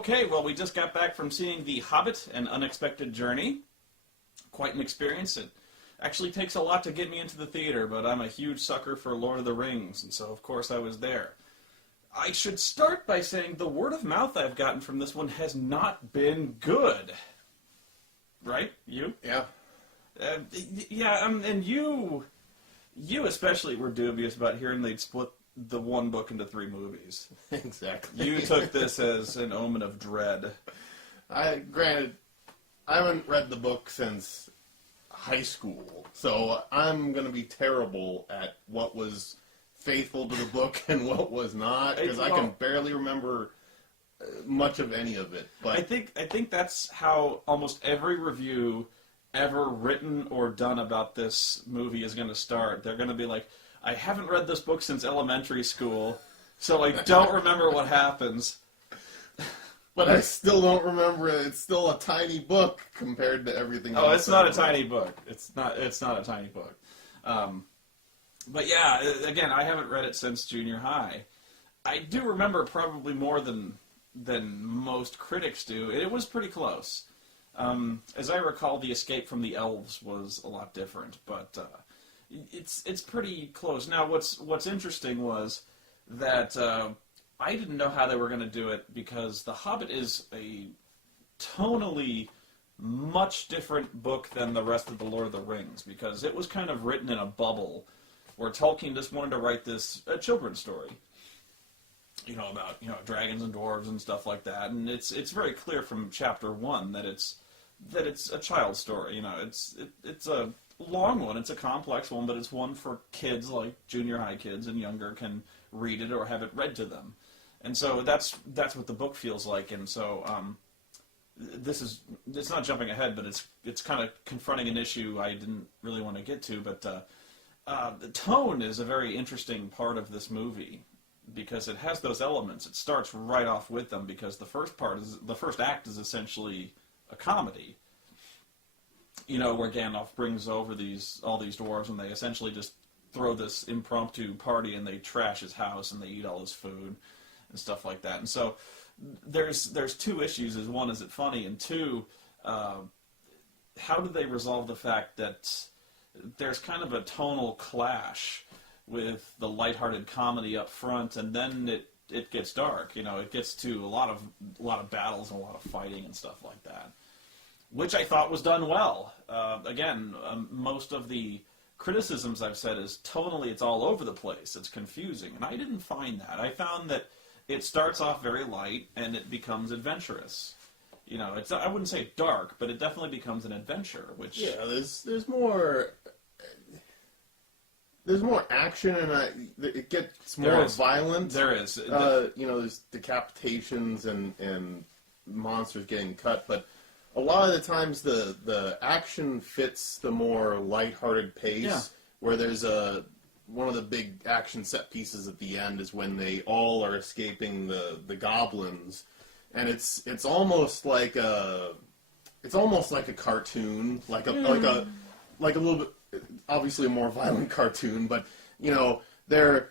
Okay, well, we just got back from seeing The Hobbit, An Unexpected Journey. Quite an experience. It actually takes a lot to get me into the theater, but I'm a huge sucker for Lord of the Rings, and so of course I was there. I should start by saying the word of mouth I've gotten from this one has not been good. Right? You? Yeah. And you especially were dubious about hearing they'd split the one book into 3 movies. Exactly. You took this as an omen of dread. Granted, I haven't read the book since high school, so I'm going to be terrible at what was faithful to the book and what was not, because I can barely remember much of any of it. But I think that's how almost every review ever written or done about this movie is going to start. They're going to be like, I haven't read this book since elementary school, so I don't remember what happens. But I still don't remember it. It's still a tiny book compared to everything else. Oh, it's not a tiny book. It's not a tiny book. But yeah, again, I haven't read it since junior high. I do remember probably more than most critics do. It was pretty close. As I recall, the escape from the elves was a lot different, but it's pretty close. Now, what's interesting was that I didn't know how they were going to do it, because The Hobbit is a tonally much different book than the rest of the Lord of the Rings, because it was kind of written in a bubble where Tolkien just wanted to write a children's story, about dragons and dwarves and stuff like that, and it's very clear from chapter 1 that it's a child's story. It's a long one, it's a complex one, but it's one for kids like junior high kids and younger can read it or have it read to them. And so that's what the book feels like, and so it's not jumping ahead, but it's kind of confronting an issue I didn't really want to get to, but the tone is a very interesting part of this movie, because it has those elements. It starts right off with them, because the first act is essentially a comedy, where Gandalf brings over all these dwarves, and they essentially just throw this impromptu party, and they trash his house, and they eat all his food and stuff like that. And so there's 2 issues. One, is it funny? And 2, how do they resolve the fact that there's kind of a tonal clash with the lighthearted comedy up front, and then it gets dark. It gets to a lot of battles and a lot of fighting and stuff like that, which I thought was done well. Again, most of the criticisms I've said is tonally it's all over the place. It's confusing, and I didn't find that. I found that it starts off very light and it becomes adventurous. I wouldn't say dark, but it definitely becomes an adventure. Which there's more action, and it gets more violent. There is. There's decapitations and monsters getting cut, but a lot of the times the action fits the more lighthearted pace, where there's one of the big action set pieces at the end is when they all are escaping the goblins, and it's almost like a cartoon, like a little bit, obviously a more violent cartoon, but they're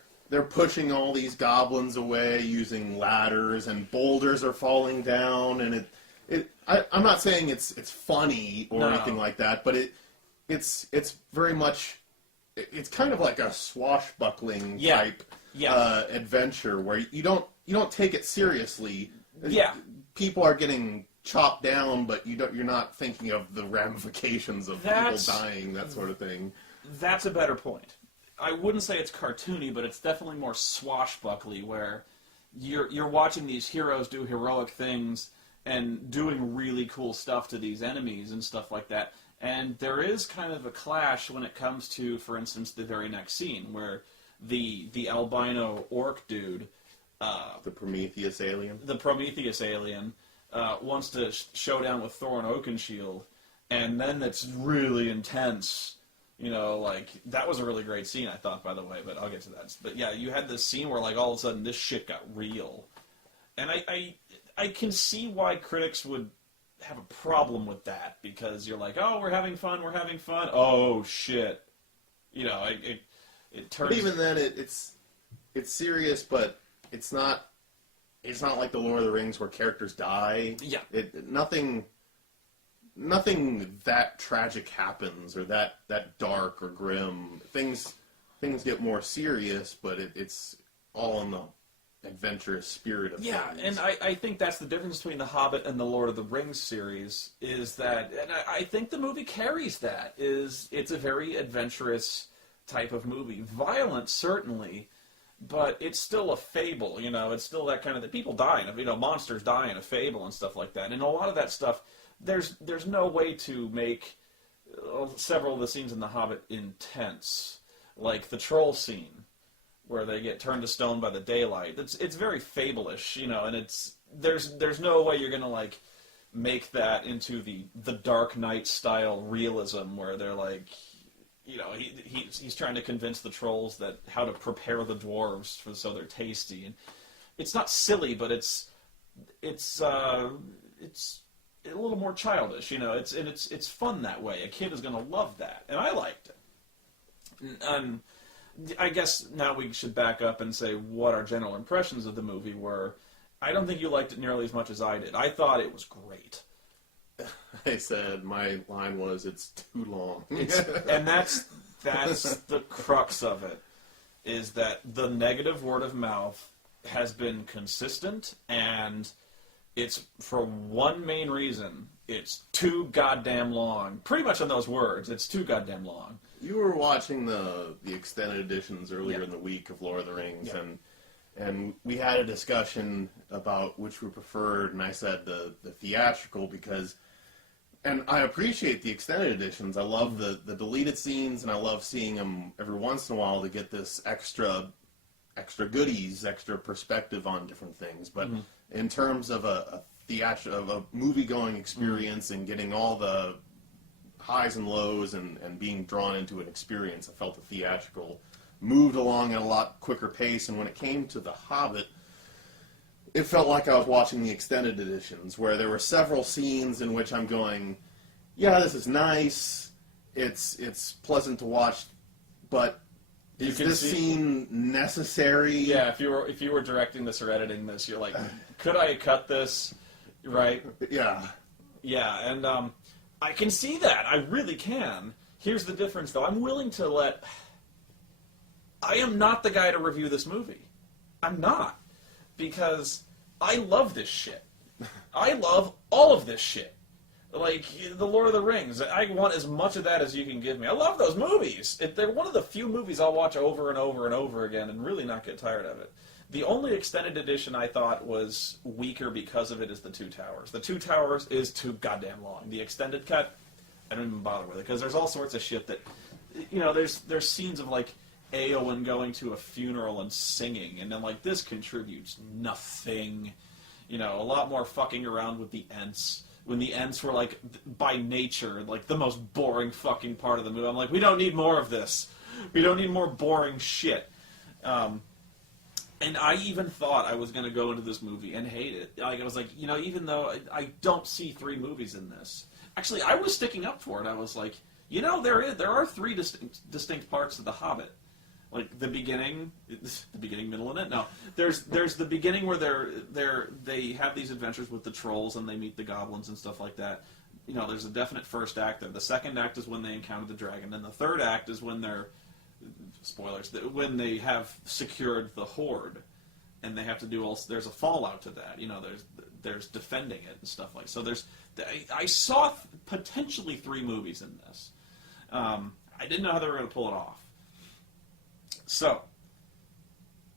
pushing all these goblins away using ladders, and boulders are falling down, and I'm not saying it's funny or anything like that, but it's very much, it's kind of like a swashbuckling type adventure where you don't take it seriously. Yeah, people are getting chopped down, but you're not thinking of the ramifications of people dying, that sort of thing. That's a better point. I wouldn't say it's cartoony, but it's definitely more swashbuckly, where you're watching these heroes do heroic things and doing really cool stuff to these enemies and stuff like that. And there is kind of a clash when it comes to, for instance, the very next scene, where the albino orc dude, the Prometheus alien, wants to show down with Thorin Oakenshield, and then it's really intense. That was a really great scene, I thought, by the way, but I'll get to that. But yeah, you had this scene where, all of a sudden, this shit got real. And I can see why critics would have a problem with that, because you're like, oh, we're having fun. Oh, shit. It turns... But even then, it's serious, but it's not it's not like the Lord of the Rings where characters die. Yeah. Nothing that tragic happens or that dark or grim. Things get more serious, but it's all in the adventurous spirit of Yeah, things. and I think that's the difference between The Hobbit and the Lord of the Rings series, is that, and I think the movie carries that, it's a very adventurous type of movie. Violent, certainly, but it's still a fable, it's still that kind of, that people die in, monsters die in a fable and stuff like that, and a lot of that stuff, there's no way to make several of the scenes in The Hobbit intense, like the troll scene, where they get turned to stone by the daylight. It's very fable-ish, and there's no way you're gonna make that into the Dark Knight style realism where they're he's trying to convince the trolls that how to prepare the dwarves so they're tasty, and it's not silly, but it's a little more childish, it's fun that way. A kid is gonna love that, and I liked it. And I guess now we should back up and say what our general impressions of the movie were. I don't think you liked it nearly as much as I did. I thought it was great. I said, my line was, it's too long. And that's the crux of it, is that the negative word of mouth has been consistent, and it's for one main reason. It's too goddamn long. Pretty much on those words, it's too goddamn long. You were watching the extended editions earlier in the week of Lord of the Rings, and we had a discussion about which we preferred, and I said the theatrical because, and I appreciate the extended editions. I love the deleted scenes, and I love seeing them every once in a while to get this extra goodies, extra perspective on different things. But in terms of a movie-going experience and getting all the highs and lows and being drawn into an experience, I felt the theatrical moved along at a lot quicker pace, and when it came to The Hobbit, it felt like I was watching the extended editions, where there were several scenes in which I'm going, yeah, this is nice, it's pleasant to watch, but is this scene necessary? Yeah, if you were directing this or editing this, you're like, could I cut this? Right? Yeah. Yeah, and I can see that. I really can. Here's the difference, though. I'm willing to I am not the guy to review this movie. I'm not. Because I love this shit. I love all of this shit. Like, The Lord of the Rings. I want as much of that as you can give me. I love those movies. They're one of the few movies I'll watch over and over and over again and really not get tired of it. The only extended edition I thought was weaker because of it is The Two Towers. The Two Towers is too goddamn long. The extended cut, I don't even bother with it, because there's all sorts of shit that, there's scenes of, Eowyn going to a funeral and singing, and then, this contributes nothing. A lot more fucking around with the Ents. When the Ents were, by nature, the most boring fucking part of the movie. I'm like, we don't need more of this. We don't need more boring shit. And I even thought I was going to go into this movie and hate it. I was like, even though I don't see 3 movies in this. Actually, I was sticking up for it. I was like, there are 3 distinct parts to The Hobbit. The beginning, middle, and end. No, there's the beginning where they have these adventures with the trolls and they meet the goblins and stuff like that. There's a definite first act there. The second act is when they encounter the dragon, and the third act is when they're, spoilers, when they have secured the horde, and they have to do there's a fallout to that. There's defending it and stuff like. So I saw potentially 3 movies in this. I didn't know how they were going to pull it off. So,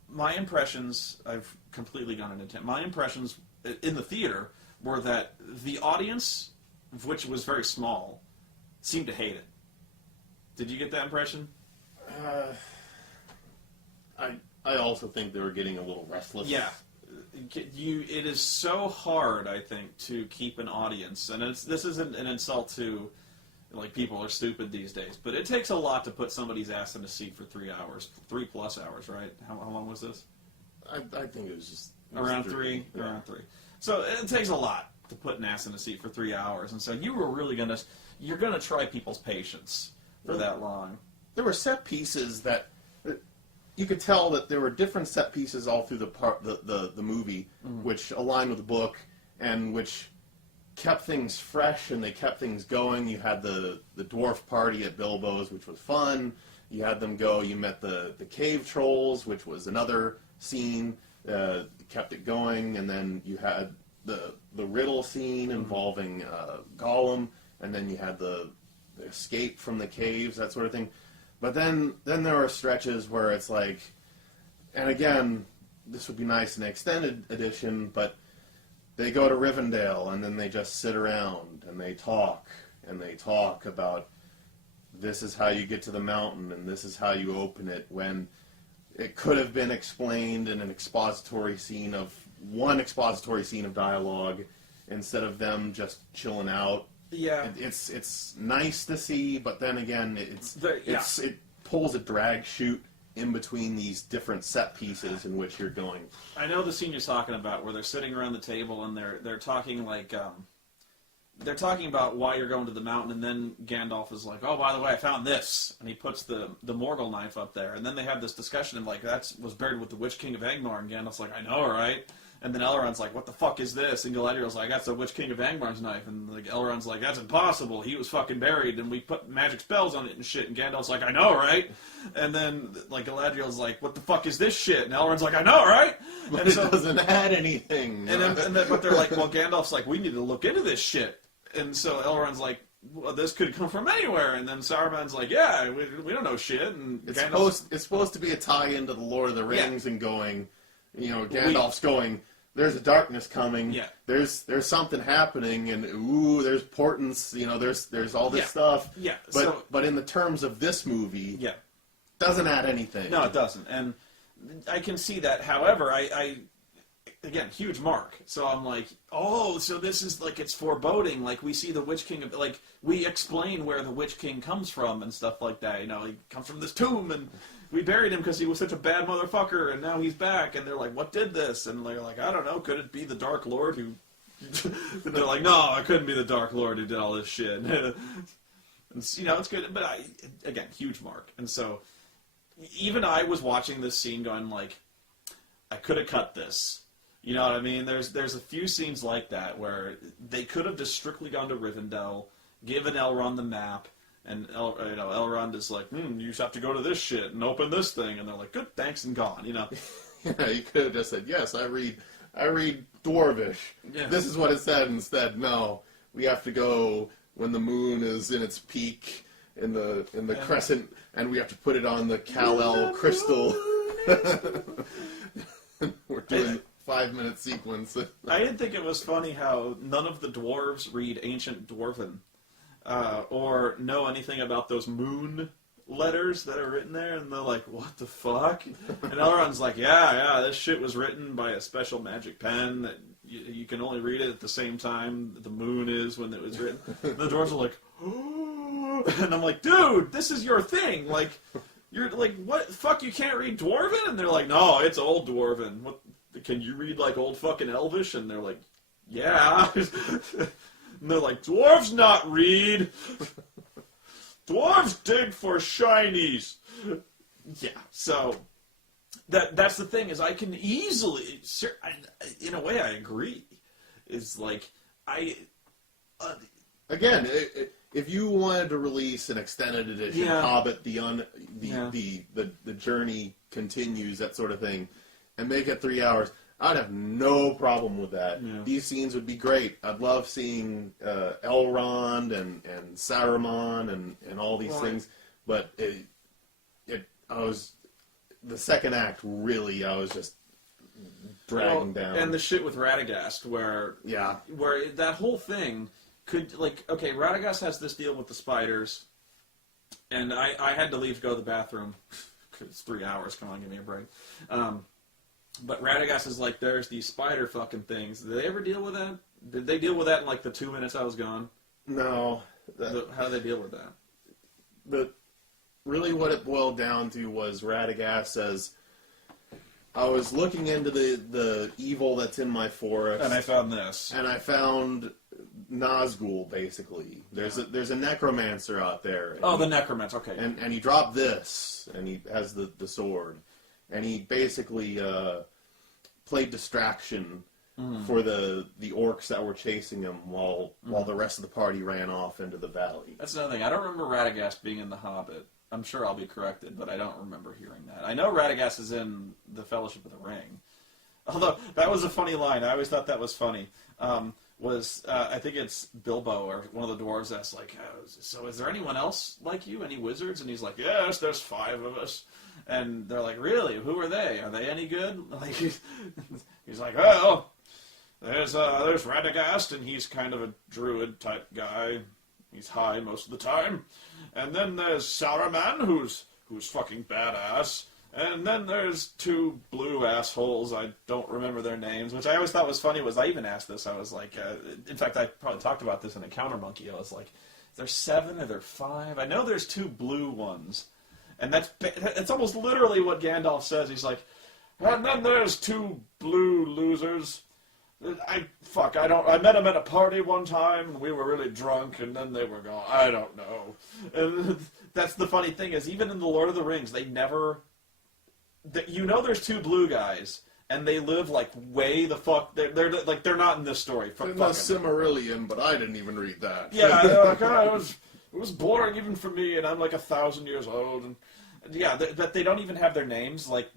my impressions, I've completely gone into my impressions in the theater were that the audience, which was very small, seemed to hate it. Did you get that impression? I also think they were getting a little restless. Yeah. It is so hard, I think, to keep an audience, and this isn't an insult to people are stupid these days, but it takes a lot to put somebody's ass in a seat for 3 hours, 3+ hours, right? How long was this? I think it was just around 3. Yeah. Around 3. So it takes a lot to put an ass in a seat for 3 hours, and so you were really you're gonna try people's patience for that long. There were set pieces that you could tell that there were different set pieces all through the movie, which aligned with the book and which kept things fresh and they kept things going. You had the dwarf party at Bilbo's, which was fun. You had them go. You met the cave trolls, which was another scene. Kept it going, and then you had the riddle scene involving Gollum, and then you had the escape from the caves, that sort of thing. But then there are stretches where it's like, and again, this would be nice in the extended edition, but they go to Rivendell and then they just sit around and they talk about this is how you get to the mountain and this is how you open it, when it could have been explained in an expository scene of dialogue instead of them just chilling out. Yeah, it's nice to see, but then again, it pulls a drag chute in between these different set pieces in which you're going. I know the scene you're talking about, where they're sitting around the table and they're talking like they're talking about why you're going to the mountain, and then Gandalf is like, "Oh, by the way, I found this," and he puts the Morgul knife up there, and then they have this discussion of like, "That was buried with the Witch King of Angmar," and Gandalf's like, "I know, right?" And then Elrond's like, "What the fuck is this?" And Galadriel's like, "That's the Witch King of Angmar's knife." And like Elrond's like, "That's impossible. He was fucking buried, and we put magic spells on it and shit." And Gandalf's like, "I know, right?" And then like Galadriel's like, "What the fuck is this shit?" And Elrond's like, "I know, right?" But and it doesn't add anything. But they're like, well, Gandalf's like, "We need to look into this shit." And so Elrond's like, well, this could come from anywhere. And then Saruman's like, "Yeah, we don't know shit." And it's supposed to be a tie-in to the Lord of the Rings, and going, Gandalf's going, there's a darkness coming. Yeah. There's something happening, and there's portents. There's all this stuff. Yeah. But in the terms of this movie, doesn't add anything. No, it doesn't, and I can see that. However, I again, huge mark. So I'm like, oh, so this is like, it's foreboding. Like, we see the Witch King, like, we explain where the Witch King comes from and stuff like that. He comes from this tomb, and we buried him because he was such a bad motherfucker, and now he's back. And they're like, what did this? And they're like, I don't know. Could it be the Dark Lord who... And they're like, no, it couldn't be the Dark Lord who did all this shit. And, it's good. But, again, huge mark. And so, even I was watching this scene going like, I could have cut this. You know what I mean? There's a few scenes like that where they could have just strictly gone to Rivendell, given Elrond the map, and Elrond is like, you just have to go to this shit and open this thing, and they're like, good, thanks, and gone. Yeah, you could have just said, yes, I read Dwarvish. Yeah. This is what it said instead. No, we have to go when the moon is in its peak in the crescent, and we have to put it on the Kal-El crystal. We're doing 5-minute sequence. I didn't think it was funny how none of the dwarves read Ancient Dwarven or know anything about those moon letters that are written there, and they're like, what the fuck? And Elrond's like, yeah, this shit was written by a special magic pen that you can only read it at the same time the moon is when it was written. And the dwarves are like, oh. And I'm like, dude, this is your thing. Like, you're like, what? Fuck, you can't read Dwarven? And they're like, no, it's Old Dwarven. What? Can you read, like, Old fucking Elvish? And they're like, yeah. And they're like, dwarves not read. Dwarves dig for shinies. Yeah, so that's the thing, is I can easily, in a way I agree, is like, again, if you wanted to release an extended edition, Hobbit, the journey continues, that sort of thing, and make it 3 hours, I'd have no problem with that. Yeah. These scenes would be great. I'd love seeing Elrond and Saruman and all these things. But the second act, really, I was just dragging down. And the shit with Radagast, where that whole thing could, like, okay, Radagast has this deal with the spiders, and I had to leave to go to the bathroom. It's 3 hours. Come on, give me a break. But Radagast is like, there's these spider fucking things. Did they ever deal with that? Did they deal with that in like the 2 minutes I was gone? No. How do they deal with that? Really what it boiled down to was Radagast says, I was looking into the evil that's in my forest. And I found this. And I found Nazgul, basically. There's a necromancer out there. The necromancer, okay. And he dropped this, and he has the sword. and he basically played distraction for the orcs that were chasing him while the rest of the party ran off into the valley. That's another thing. I don't remember Radagast being in The Hobbit. I'm sure I'll be corrected, but I don't remember hearing that. I know Radagast is in The Fellowship of the Ring. Although, that was a funny line. I always thought that was funny. I think it's Bilbo or one of the dwarves asks, like, so is there anyone else like you? Any wizards? And he's like, yes, there's 5 of us. And they're like, really? Who are they? Are they any good? Like, he's like, well, there's Radagast, and he's kind of a druid-type guy. He's high most of the time. And then there's Saruman, who's fucking badass. And then there's 2 blue assholes. I don't remember their names, which I always thought was funny. I even asked this. I was like, in fact, I probably talked about this in Encounter Monkey. I was like, is there 7 or there 5? I know there's 2 blue ones. And that's almost literally what Gandalf says. He's like, and then there's 2 blue losers. I met them at a party one time, and we were really drunk, and then they were gone. I don't know. And that's the funny thing is, even in the Lord of the Rings, they never... there's 2 blue guys, and they live like way the fuck. They're not in this story. In the Silmarillion, but I didn't even read that. Yeah, they're like, it was boring even for me, and I'm like 1,000 years old, and yeah, but they don't even have their names. Like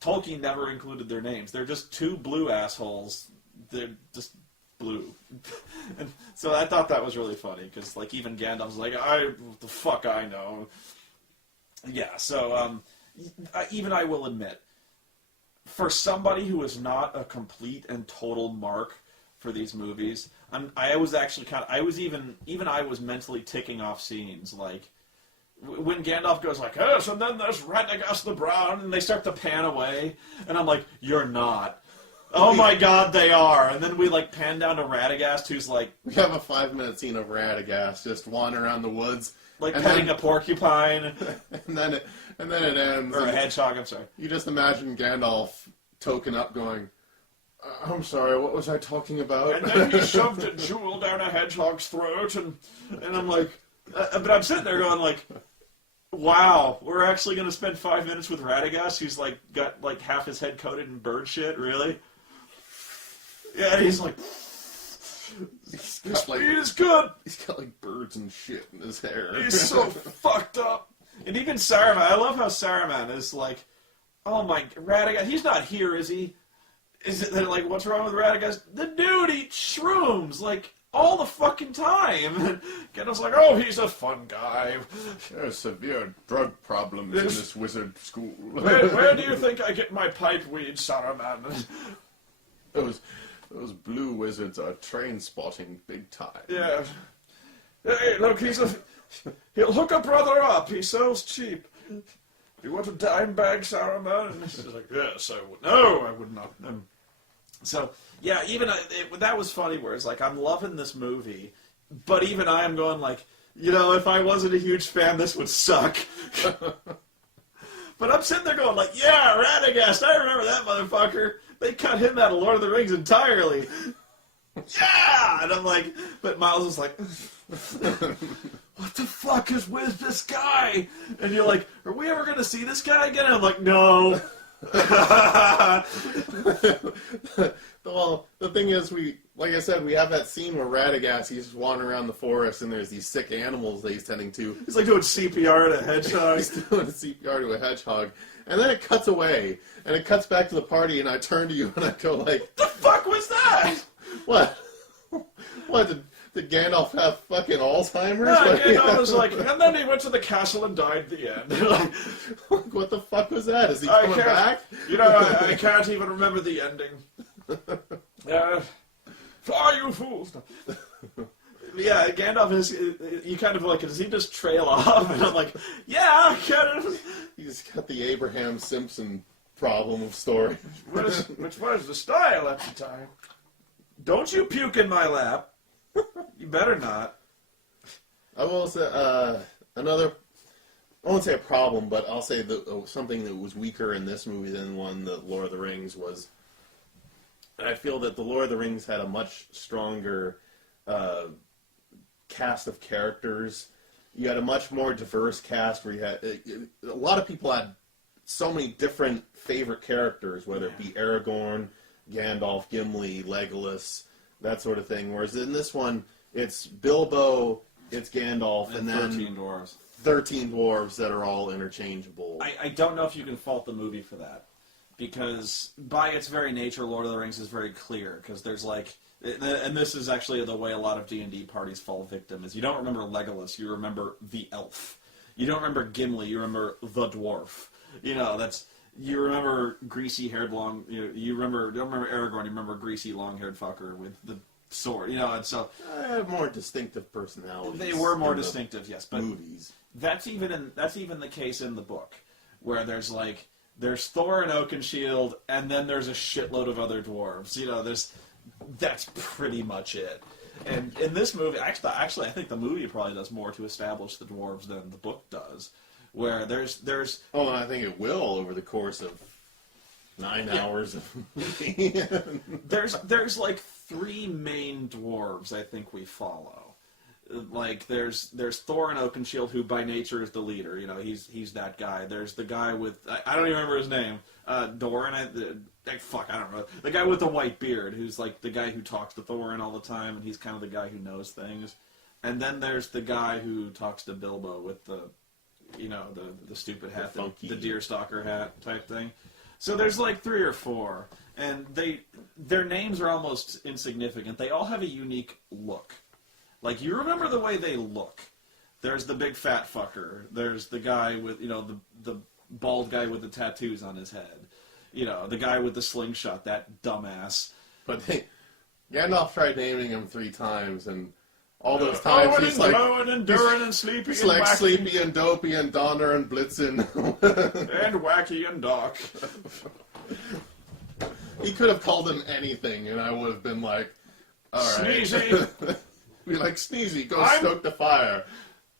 Tolkien never included their names. They're just 2 blue assholes. They're just blue, and so I thought that was really funny because like even Gandalf's like, the fuck I know. Yeah, so even I will admit, for somebody who is not a complete and total mark for these movies, I was actually I was mentally ticking off scenes like when Gandalf goes like, yes, and then there's Radagast the Brown, and they start to pan away, and I'm like, you're not. Oh my God, they are! And then we like pan down to Radagast, who's like, we have a 5-minute scene of Radagast just wandering around the woods, like petting a porcupine, and then it ends. Or a hedgehog. I'm sorry. You just imagine Gandalf token up, going, "I'm sorry, what was I talking about?" And then he shoved a jewel down a hedgehog's throat, and I'm like, but I'm sitting there going like, wow, we're actually going to spend 5 minutes with Radagast, who's like got like half his head coated in bird shit, really? Yeah, and he's like, this speed is good. He's got like birds and shit in his hair. He's so fucked up. And even Saruman, I love how Saruman is like, oh my, Radagast, he's not here, is he? Is it like, what's wrong with Radagast? The dude eats shrooms, like, all the fucking time. And Gandalf's like, oh, he's a fun guy. There's severe drug problems in this wizard school. Where do you think I get my pipe weed, Saruman? Those blue wizards are train spotting big time. Yeah. Hey, look, he'll hook a brother up. He sells cheap. You want a dime bag, Saruman? And he's like, yes, I would. No, I would not. So, yeah, even that was funny, where it's like, I'm loving this movie, but even I am going like, if I wasn't a huge fan, this would suck. But I'm sitting there going like, yeah, Radagast, I remember that motherfucker. They cut him out of Lord of the Rings entirely. Yeah! And I'm like, but Miles is like, what the fuck is with this guy? And you're like, are we ever going to see this guy again? And I'm like, no. Well, the thing is, like I said, we have that scene where Radagast, he's wandering around the forest, and there's these sick animals that he's tending to. He's like doing CPR to a hedgehog. He's doing CPR to a hedgehog. And then it cuts away, and it cuts back to the party, and I turn to you, and I go like, what the fuck was that? What? What, did Gandalf have fucking Alzheimer's? No, Gandalf was like, and then he went to the castle and died at the end. Like, what the fuck was that? Is he coming back? I can't even remember the ending. You fools. Yeah, Gandalf is, you kind of like, does he just trail off? And I'm like, yeah, kind of. He's got the Abraham Simpson problem of story. Which was the style at the time. Don't you puke in my lap. You better not. I will say, another, I won't say a problem, but I'll say something that was weaker in this movie than one that Lord of the Rings was. I feel that the Lord of the Rings had a much stronger cast of characters. You had a much more diverse cast where you had a lot of people had so many different favorite characters, whether it be Aragorn, Gandalf, Gimli, Legolas, that sort of thing. Whereas in this one, it's Bilbo, it's Gandalf, and then 13 dwarves. 13 dwarves that are all interchangeable. I don't know if you can fault the movie for that, because by its very nature, Lord of the Rings is very clear, because there's like, and this is actually the way a lot of D&D parties fall victim, is you don't remember Legolas, you remember the elf. You don't remember Gimli, you remember the dwarf. You know, you remember greasy-haired long, you don't remember Aragorn, you remember greasy long-haired fucker with the sword, and so... I have more distinctive personalities. They were more distinctive, yes, but... Movies. That's even the case in the book, where there's Thor and Oakenshield, and then there's a shitload of other dwarves. That's pretty much it. And in this movie, actually, I think the movie probably does more to establish the dwarves than the book does. Where there's Oh, and I think it will over the course of 9 hours of movie. there's like 3 main dwarves I think we follow. Like there's Thor and Oakenshield, who by nature is the leader. He's that guy. There's the guy with I don't even remember his name. Doran. I don't know. The guy with the white beard, who's like the guy who talks to Thorin all the time, and he's kind of the guy who knows things. And then there's the guy who talks to Bilbo with the stupid hat, the deerstalker hat type thing. So there's like 3 or 4, and their names are almost insignificant. They all have a unique look. Like, you remember the way they look. There's the big fat fucker. There's the guy with, the bald guy with the tattoos on his head. The guy with the slingshot, that dumbass. But Gandalf tried naming him 3 times, and all those times Owen he's and like... Glowing and Durin and Sleepy He's and like Wacky. Sleepy and Dopey and Donner and Blitzen. And Wacky and Doc. He could have called him anything, and I would have been like, alright. Sneezy. Be like, Sneezy, go stoke the fire.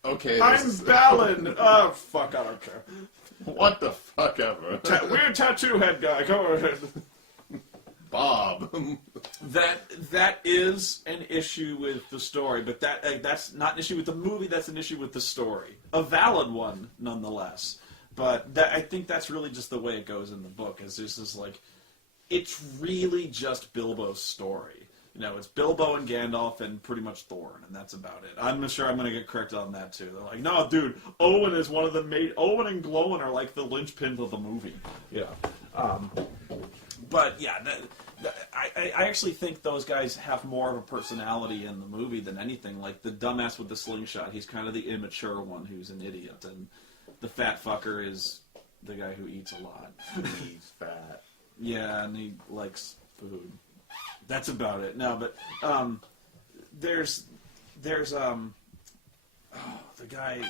Okay. I'm Balin. Oh, fuck, I don't care. What the fuck ever. Weird tattoo head guy, go ahead. Bob. That is an issue with the story, but that's not an issue with the movie, that's an issue with the story. A valid one, nonetheless. But I think that's really just the way it goes in the book, is this is like, it's really just Bilbo's story. It's Bilbo and Gandalf and pretty much Thorin, and that's about it. I'm sure I'm going to get corrected on that, too. They're like, no, dude, Owen is one of the Owen and Glowin are like the linchpins of the movie. Yeah. But, yeah, I actually think those guys have more of a personality in the movie than anything. Like, the dumbass with the slingshot, he's kind of the immature one who's an idiot, and the fat fucker is the guy who eats a lot. He's fat. Yeah, and he likes food. That's about it. No, but there's the guy.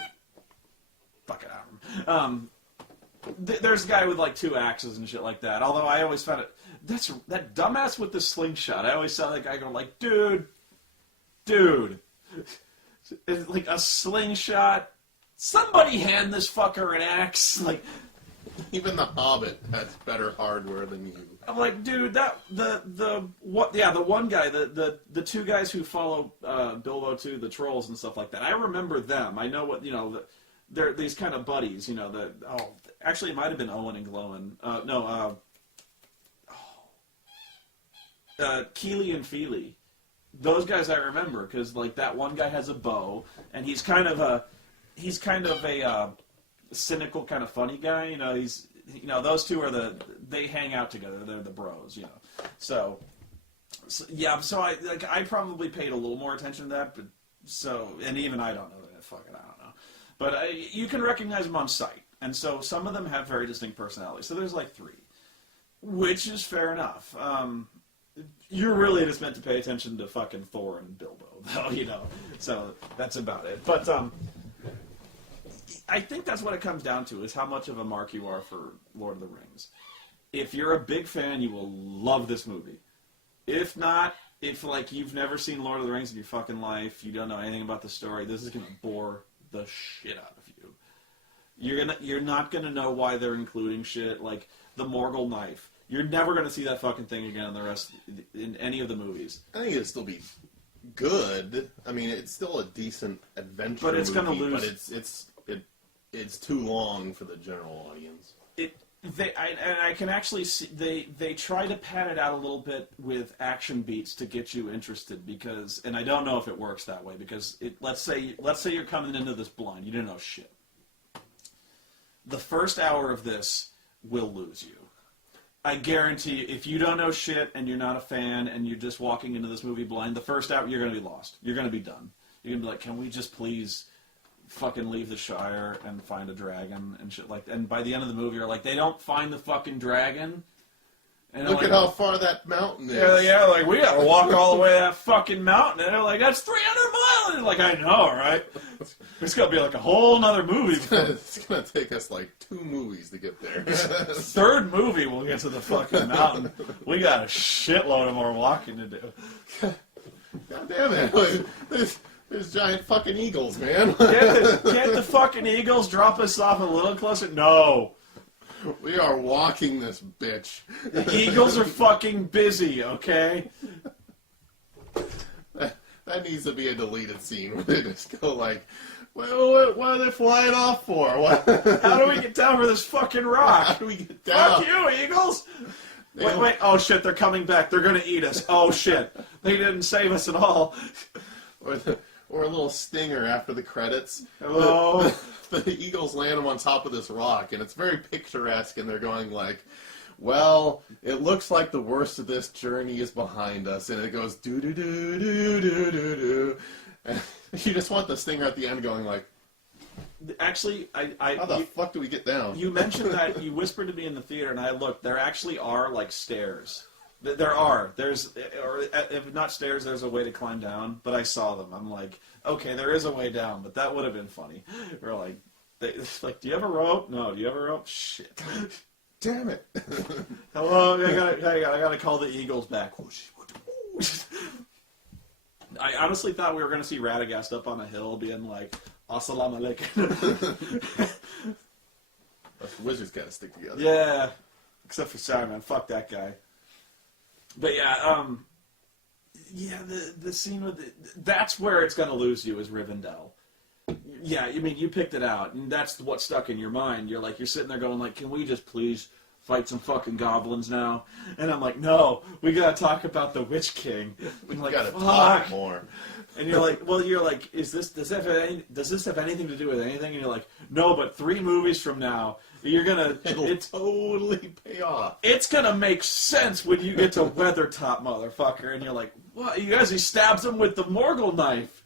Fuck it, I don't know. There's a guy with like 2 axes and shit like that. Although I always found it. That dumbass with the slingshot. I always saw that guy go like, dude, it's like a slingshot. Somebody hand this fucker an axe. Like, even the Hobbit has better hardware than you. I'm like, dude, the one guy, the 2 guys who follow Bilbo to the trolls and stuff like that. I remember them. I know what they're these kind of buddies. Actually, it might have been Owen and Glowin. Keely and Feely. Those guys I remember because like that one guy has a bow and he's kind of a cynical kind of funny guy. Those 2 are they hang out together. They're the bros. So I probably paid a little more attention to that, and even I don't know that. Fuck it, I don't know. But you can recognize them on sight, and so some of them have very distinct personalities. So there's like 3, which is fair enough. You're really just meant to pay attention to fucking Thor and Bilbo, though. So that's about it. But I think that's what it comes down to, is how much of a mark you are for Lord of the Rings. If you're a big fan, you will love this movie. If not, if like you've never seen Lord of the Rings in your fucking life, you don't know anything about the story, this is gonna bore the shit out of you. You're not gonna know why they're including shit like the Morgul knife. You're never gonna see that fucking thing again in any of the movies. I think it'd still be good. I mean, it's still a decent adventure but it's movie, gonna lose. But it's too long for the general audience. I can actually see they try to pad it out a little bit with action beats to get you interested because, and I don't know if it works that way because let's say you're coming into this blind, you didn't know shit. The first hour of this will lose you. I guarantee you, if you don't know shit and you're not a fan and you're just walking into this movie blind, the first hour you're going to be lost. You're going to be done. You're going to be like, can we just please fucking leave the Shire and find a dragon and shit like that. And by the end of the movie, you're like, they don't find the fucking dragon. And look like, at how far that mountain is. Yeah, like, we gotta walk all the way to that fucking mountain. And they're like, that's 300 miles. And like, I know, right? It's gonna be like a whole nother movie. It's gonna take us like 2 movies to get there. Third movie, we'll get to the fucking mountain. We got a shitload of more walking to do. God damn it. There's giant fucking eagles, man. Can't the fucking eagles drop us off a little closer? No. We are walking this bitch. The eagles are fucking busy, okay? That needs to be a deleted scene where they just go like, well, what are they flying off for? How do we get down for this fucking rock? How do we get down? Fuck you, eagles! Wait, oh shit, they're coming back. They're gonna eat us. Oh shit. They didn't save us at all. Or a little stinger after the credits. Hello? The eagles land them on top of this rock, and it's very picturesque, and they're going like, well, it looks like the worst of this journey is behind us, and it goes do-do-do-do-do-do-do. And you just want the stinger at the end going like, actually, how the fuck do we get down? You mentioned that, you whispered to me in the theater, and I looked, there actually are, like, stairs. There are. There's, or if not stairs, there's a way to climb down, but I saw them. I'm like, okay, there is a way down, but that would have been funny. We're like, do you have a rope? No, do you have a rope? Shit. Damn it. Hello, I gotta call the eagles back. I honestly thought we were gonna see Radagast up on a hill being like, Assalamu alaikum. Us wizards gotta stick together. Yeah. Except for Saruman. Fuck that guy. But yeah, the scene with that's where it's gonna lose you is Rivendell. Yeah, I mean, you picked it out, and that's what stuck in your mind. You're sitting there going like, can we just please fight some fucking goblins now? And I'm like, no, we gotta talk about the Witch King. We like, gotta talk more. And you're like, does this have anything to do with anything? And you're like, no, but 3 movies from now, It'll totally pay off. It's gonna make sense when you get to Weathertop, motherfucker. And you're like, what? You guys, he stabs him with the Morgul knife.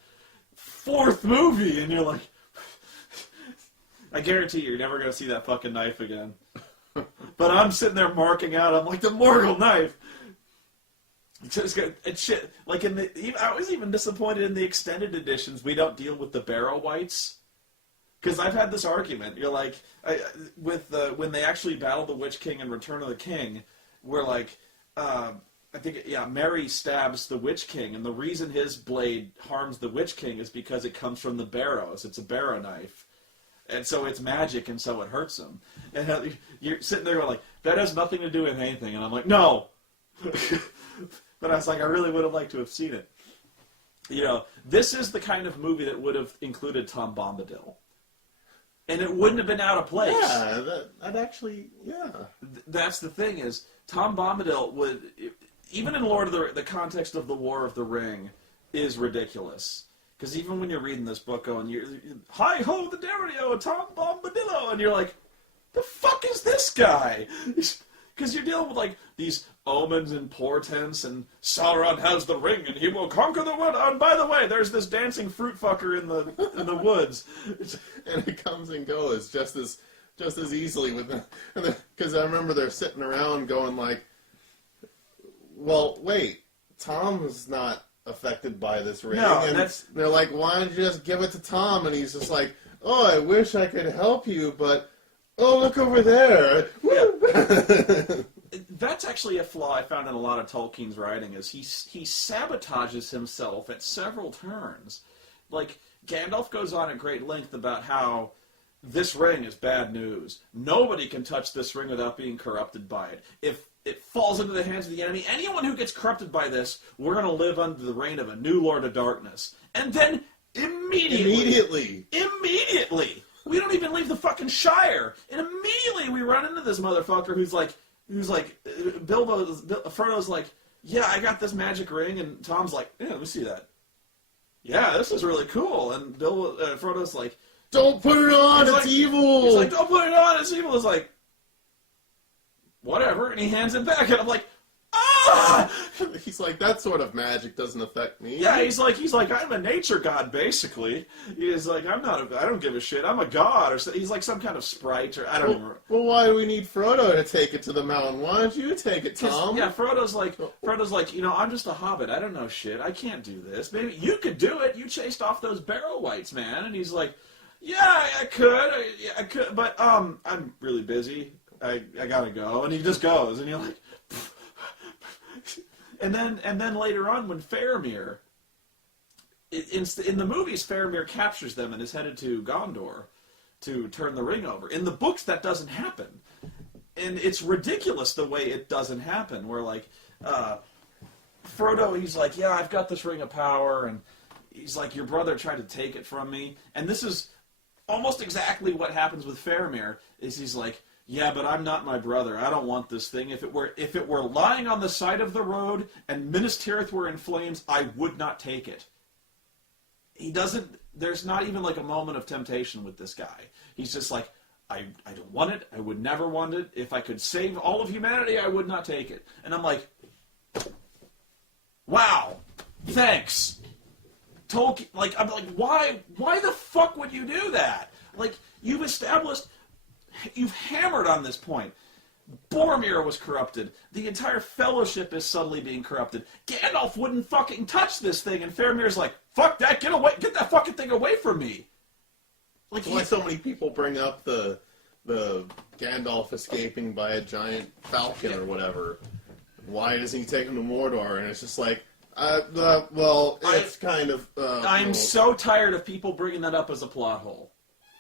4th movie, and you're like, I guarantee you're never gonna see that fucking knife again. But I'm sitting there marking out. I'm like, the Morgul knife. It's shit. Like I was even disappointed in the extended editions. We don't deal with the Barrow Wights. Because I've had this argument. You're like, when they actually battle the Witch King in Return of the King, we're like, I think, Merry stabs the Witch King, and the reason his blade harms the Witch King is because it comes from the barrows. It's a barrow knife. And so it's magic, and so it hurts him. And you're sitting there going like, that has nothing to do with anything. And I'm like, no! But I was like, I really would have liked to have seen it. You know, this is the kind of movie that would have included Tom Bombadil. And it wouldn't have been out of place. Yeah, that actually, yeah. That's the thing is, Tom Bombadil would, even in Lord of the context of the War of the Ring, is ridiculous. Because even when you're reading this book going, hi ho the Dario, Tom Bombadillo, and you're like, the fuck is this guy? Because you're dealing with like these omens and portents, and Sauron has the ring, and he will conquer the world. And by the way, there's this dancing fruit fucker in the woods, and it comes and goes just as easily with them. Because I remember they're sitting around going like, well, wait, Tom's not affected by this ring. No, and they're like, why don't you just give it to Tom? And he's just like, oh, I wish I could help you, but oh, look over there. Yeah. That's actually a flaw I found in a lot of Tolkien's writing, is he sabotages himself at several turns. Like, Gandalf goes on at great length about how this ring is bad news. Nobody can touch this ring without being corrupted by it. If it falls into the hands of the enemy, anyone who gets corrupted by this, we're going to live under the reign of a new Lord of Darkness. And then immediately We don't even leave the fucking Shire, and immediately we run into this motherfucker who's like, Frodo's like, yeah, I got this magic ring, and Tom's like, yeah, let me see that. Yeah, this is really cool, and Frodo's like, don't put it on, it's evil! He's like, don't put it on, it's evil. It's like, whatever, and he hands it back, and I'm like, ah! He's like, that sort of magic doesn't affect me. Yeah, he's like, I'm a nature god, basically. He's like, I don't give a shit, I'm a god, or so, he's like some kind of sprite, or I don't remember. Well, why do we need Frodo to take it to the mountain? Why don't you take it, Tom? Yeah, Frodo's like, I'm just a hobbit, I don't know shit, I can't do this. Maybe you could do it, you chased off those barrow wights, man. And he's like, yeah, I could, but, I'm really busy, I gotta go. And he just goes, and you're like, And then later on, when Faramir, in the movies, Faramir captures them and is headed to Gondor to turn the ring over. In the books, that doesn't happen, and it's ridiculous the way it doesn't happen. Where like Frodo, he's like, yeah, I've got this ring of power, and he's like, your brother tried to take it from me, and this is almost exactly what happens with Faramir. Is he's like, yeah, but I'm not my brother. I don't want this thing. If it were lying on the side of the road and Minas Tirith were in flames, I would not take it. He doesn't. There's not even like a moment of temptation with this guy. He's just like, I don't want it. I would never want it. If I could save all of humanity, I would not take it. And I'm like, wow, thanks. Tolkien. Like, I'm like, why the fuck would you do that? Like, you've hammered on this point. Boromir was corrupted. The entire Fellowship is subtly being corrupted. Gandalf wouldn't fucking touch this thing, and Faramir's like, fuck that, get that fucking thing away from me. Like, why so many people bring up the Gandalf escaping by a giant falcon or whatever. Why doesn't he take him to Mordor? And it's just like, it's kind of... I'm so tired of people bringing that up as a plot hole.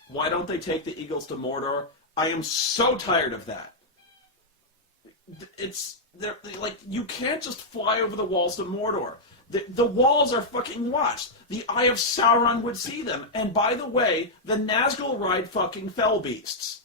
Why don't they take the eagles to Mordor? I am so tired of that. Like, you can't just fly over the walls to Mordor. The walls are fucking watched. The Eye of Sauron would see them. And by the way, the Nazgul ride fucking fell beasts.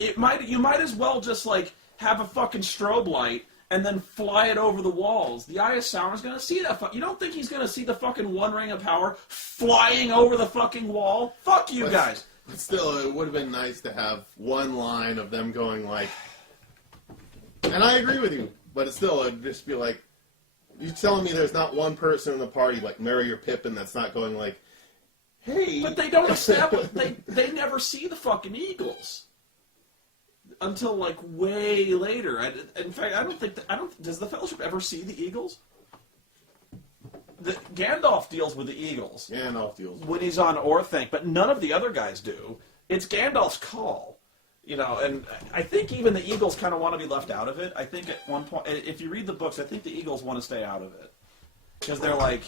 You might as well just like have a fucking strobe light and then fly it over the walls. The Eye of Sauron's gonna see that. You don't think he's gonna see the fucking One Ring of Power flying over the fucking wall? Fuck you guys. But still, it would have been nice to have one line of them going like, and I agree with you, but still, it'd just be like, you're telling me there's not one person in the party, like Merry or Pippin, that's not going like, hey. But they don't establish, they never see the fucking eagles. Until, like, way later. In fact, does the Fellowship ever see the eagles? Gandalf deals with the eagles. Gandalf deals when he's on Orthanc, but none of the other guys do. It's Gandalf's call, and I think even the eagles kind of want to be left out of it. I think at one point, if you read the books, I think the eagles want to stay out of it because they're like,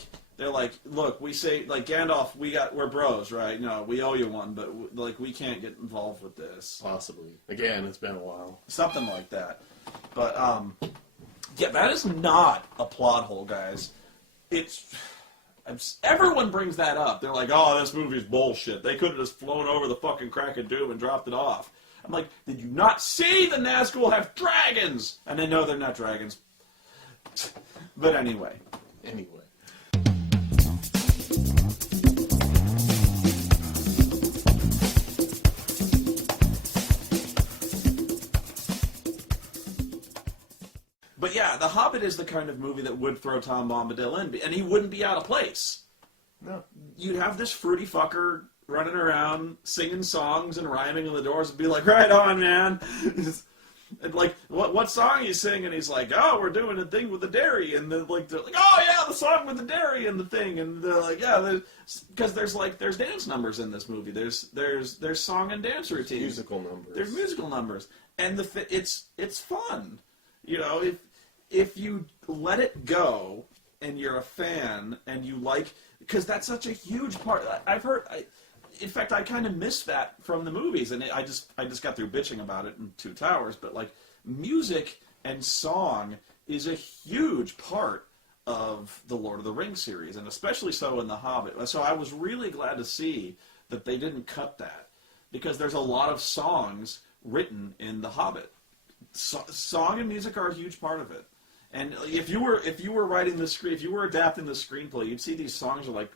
look, we say like Gandalf, we're bros, right? We owe you one, but like we can't get involved with this. Possibly. Again, it's been a while. Something like that, but yeah, that is not a plot hole, guys. Everyone brings that up. They're like, oh, this movie's bullshit. They could have just flown over the fucking crack of doom and dropped it off. I'm like, did you not see the Nazgul have dragons? And they know they're not dragons. But anyway. But yeah, The Hobbit is the kind of movie that would throw Tom Bombadil in, and he wouldn't be out of place. No. You'd have this fruity fucker running around, singing songs and rhyming, and the doors would be like, right on, man. And like, what song are you singing? And he's like, oh, we're doing a thing with the dairy. And they're like, oh yeah, the song with the dairy and the thing. And they're like, yeah, because there's dance numbers in this movie. There's song and dance routines. Musical numbers. There's musical numbers, and it's fun. If you let it go and you're a fan and you like, because that's such a huge part. In fact, I kind of missed that from the movies, and I just got through bitching about it in Two Towers. But like, music and song is a huge part of the Lord of the Rings series, and especially so in The Hobbit. So I was really glad to see that they didn't cut that. because there's a lot of songs written in The Hobbit. Song and music are a huge part of it. And if you were writing the if you were adapting the screenplay, you'd see these songs are like,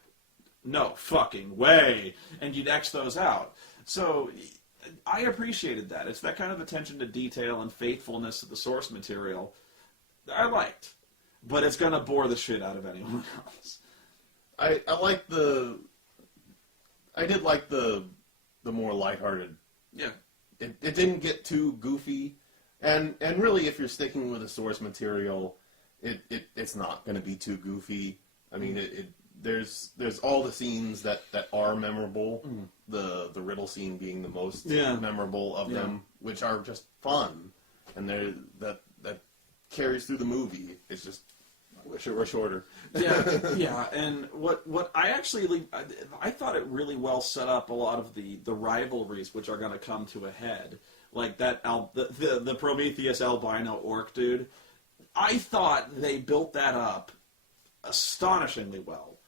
no fucking way, and you'd X those out. So I appreciated that. It's that kind of attention to detail and faithfulness to the source material that I liked. But it's gonna bore the shit out of anyone else. I did like the more lighthearted. Yeah. It didn't get too goofy. And really, if you're sticking with the source material, it's not going to be too goofy. I mean, there's all the scenes that are memorable. The riddle scene being the most memorable of them, which are just fun, and that carries through the movie. It's just I wish it were shorter. Yeah. And what I thought it really well set up a lot of the rivalries which are going to come to a head. Like that, the Prometheus albino orc dude. I thought they built that up astonishingly well.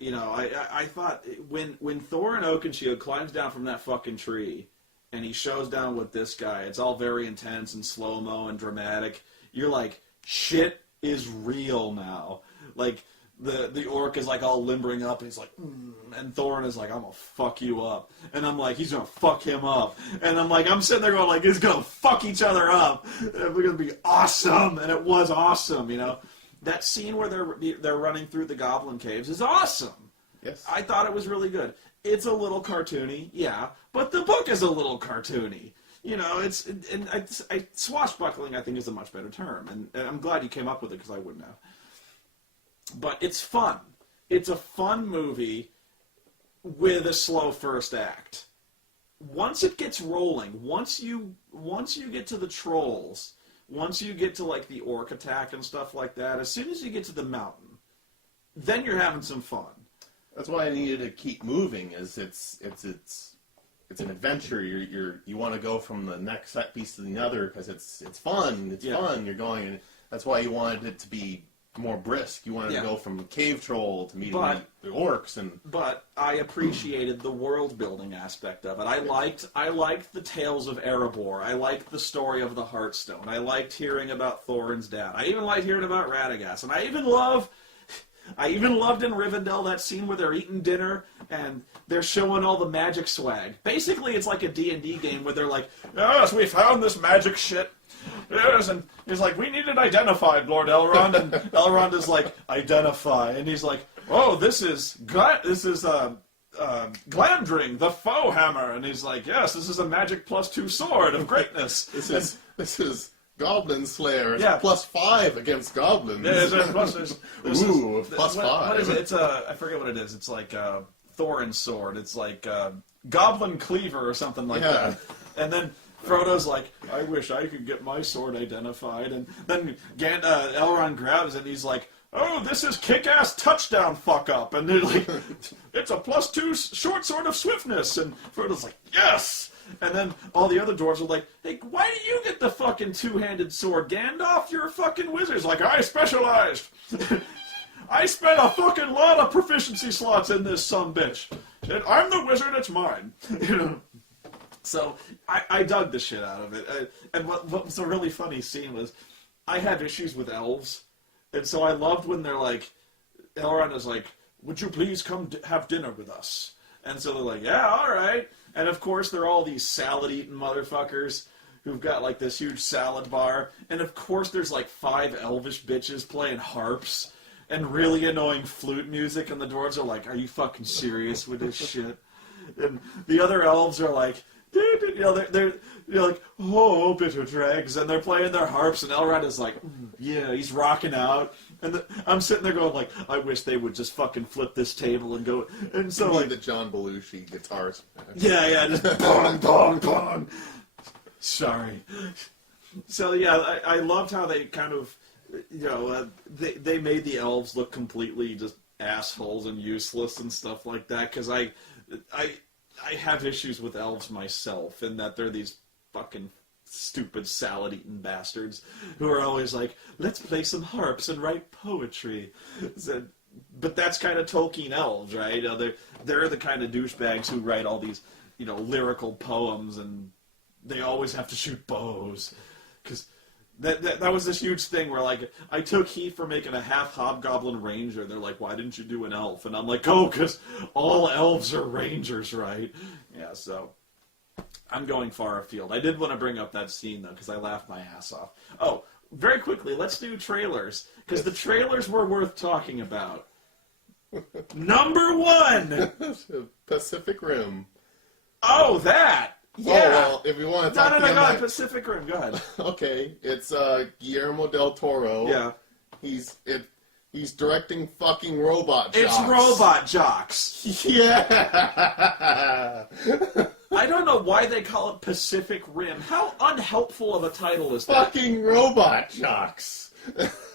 You know, I thought when Thorin Oakenshield climbs down from that fucking tree and he shows down with this guy, it's all very intense and slow-mo and dramatic. You're like, shit is real now. Like, the orc is like all limbering up, and he's like, and Thorin is like, I'm gonna fuck you up. And I'm like, he's gonna fuck him up. And I'm sitting there going like, he's gonna fuck each other up. We're gonna be awesome. And it was awesome, you know. That scene where they're running through the goblin caves is awesome. Yes. I thought it was really good. It's a little cartoony, yeah, but the book is a little cartoony. You know, swashbuckling, I think, is a much better term. And I'm glad you came up with it, because I wouldn't have. But it's fun. It's a fun movie with a slow first act. Once it gets rolling, once you get to the trolls, once you get to like the orc attack and stuff like that, as soon as you get to the mountain, then you're having some fun. That's why I needed to keep moving. Is it's an adventure. You want to go from the next set piece to the other because it's fun. It's fun. You're going, and that's why you wanted it to be more brisk. You wanted to go from cave troll to meeting the orcs, But I appreciated the world building aspect of it. I liked the tales of Erebor. I liked the story of the Heartstone. I liked hearing about Thorin's dad. I even liked hearing about Radagast, and I even loved in Rivendell that scene where they're eating dinner and they're showing all the magic swag. Basically, it's like a D&D game where they're like, yes, we found this magic shit. Yes, and he's like, we need it identified, Lord Elrond. And Elrond is like, identify. And he's like, oh, this is Glamdring, the foe hammer. And he's like, yes, this is a magic +2 sword of greatness. This is Goblin Slayer. It's +5 against goblins. Yeah, there's +5. What is it? It's I forget what it is. It's like Thorin's sword. It's like Goblin Cleaver or something like that. And then Frodo's like, I wish I could get my sword identified. And then Elrond grabs it and he's like, oh, this is kick-ass touchdown fuck-up. And they're like, it's a +2 short sword of swiftness. And Frodo's like, yes! And then all the other dwarves are like, hey, why do you get the fucking two-handed sword? Gandalf, you're a fucking wizard. He's like, I specialized. I spent a fucking lot of proficiency slots in this sumbitch. And I'm the wizard, it's mine. You know? So I dug the shit out of it. And what was a really funny scene was I had issues with elves. And so I loved when they're like, Elrond is like, would you please come have dinner with us? And so they're like, yeah, all right. And of course they're all these salad-eating motherfuckers who've got like this huge salad bar. And of course there's like 5 elvish bitches playing harps and really annoying flute music. And the dwarves are like, are you fucking serious with this shit? And the other elves are like, you know, they're like, oh, bitter dregs, and they're playing their harps, and Elrond is like, yeah, he's rocking out, and I'm sitting there going like, I wish they would just fucking flip this table and go, and so like the John Belushi guitars. Yeah, just bong, bong, bong. Sorry. So yeah, I loved how they kind of, you know, they made the elves look completely just assholes and useless and stuff like that, because I have issues with elves myself, in that they're these fucking stupid salad-eating bastards who are always like, let's play some harps and write poetry. But that's kind of Tolkien elves, right? They're the kind of douchebags who write all these lyrical poems, and they always have to shoot bows. Because that was this huge thing where, like, I took heat for making a half hobgoblin ranger. They're like, why didn't you do an elf? And I'm like, oh, because all elves are rangers, right? Yeah, so I'm going far afield. I did want to bring up that scene, though, because I laughed my ass off. Oh, very quickly, let's do trailers, because the trailers were worth talking about. Number 1! Pacific Rim. Oh, that! Yeah! Oh, well, if we want to talk No, Pacific Rim, go ahead. Okay, it's Guillermo del Toro. Yeah. He's directing fucking Robot Jocks. It's Robot Jocks. Yeah! I don't know why they call it Pacific Rim. How unhelpful of a title is that? Fucking Robot Jocks.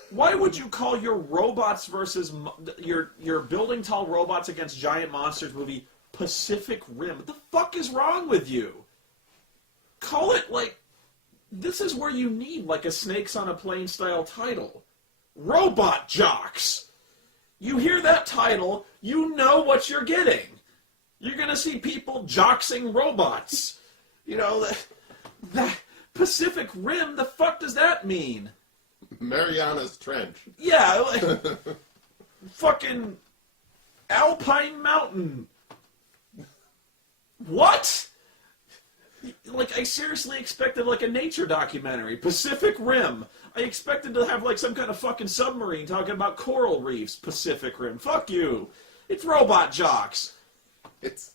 Why would you call your robots versus your building tall robots against giant monsters movie Pacific Rim? What the fuck is wrong with you? Call it, like, this is where you need, like, a Snakes on a Plane style title. Robot Jocks. You hear that title, you know what you're getting. You're gonna see people joxing robots. That Pacific Rim, the fuck does that mean? Mariana's Trench. Yeah, like, fucking Alpine Mountain. What? Like, I seriously expected, like, a nature documentary. Pacific Rim. I expected to have, like, some kind of fucking submarine talking about coral reefs. Pacific Rim. Fuck you. It's Robot Jocks. It's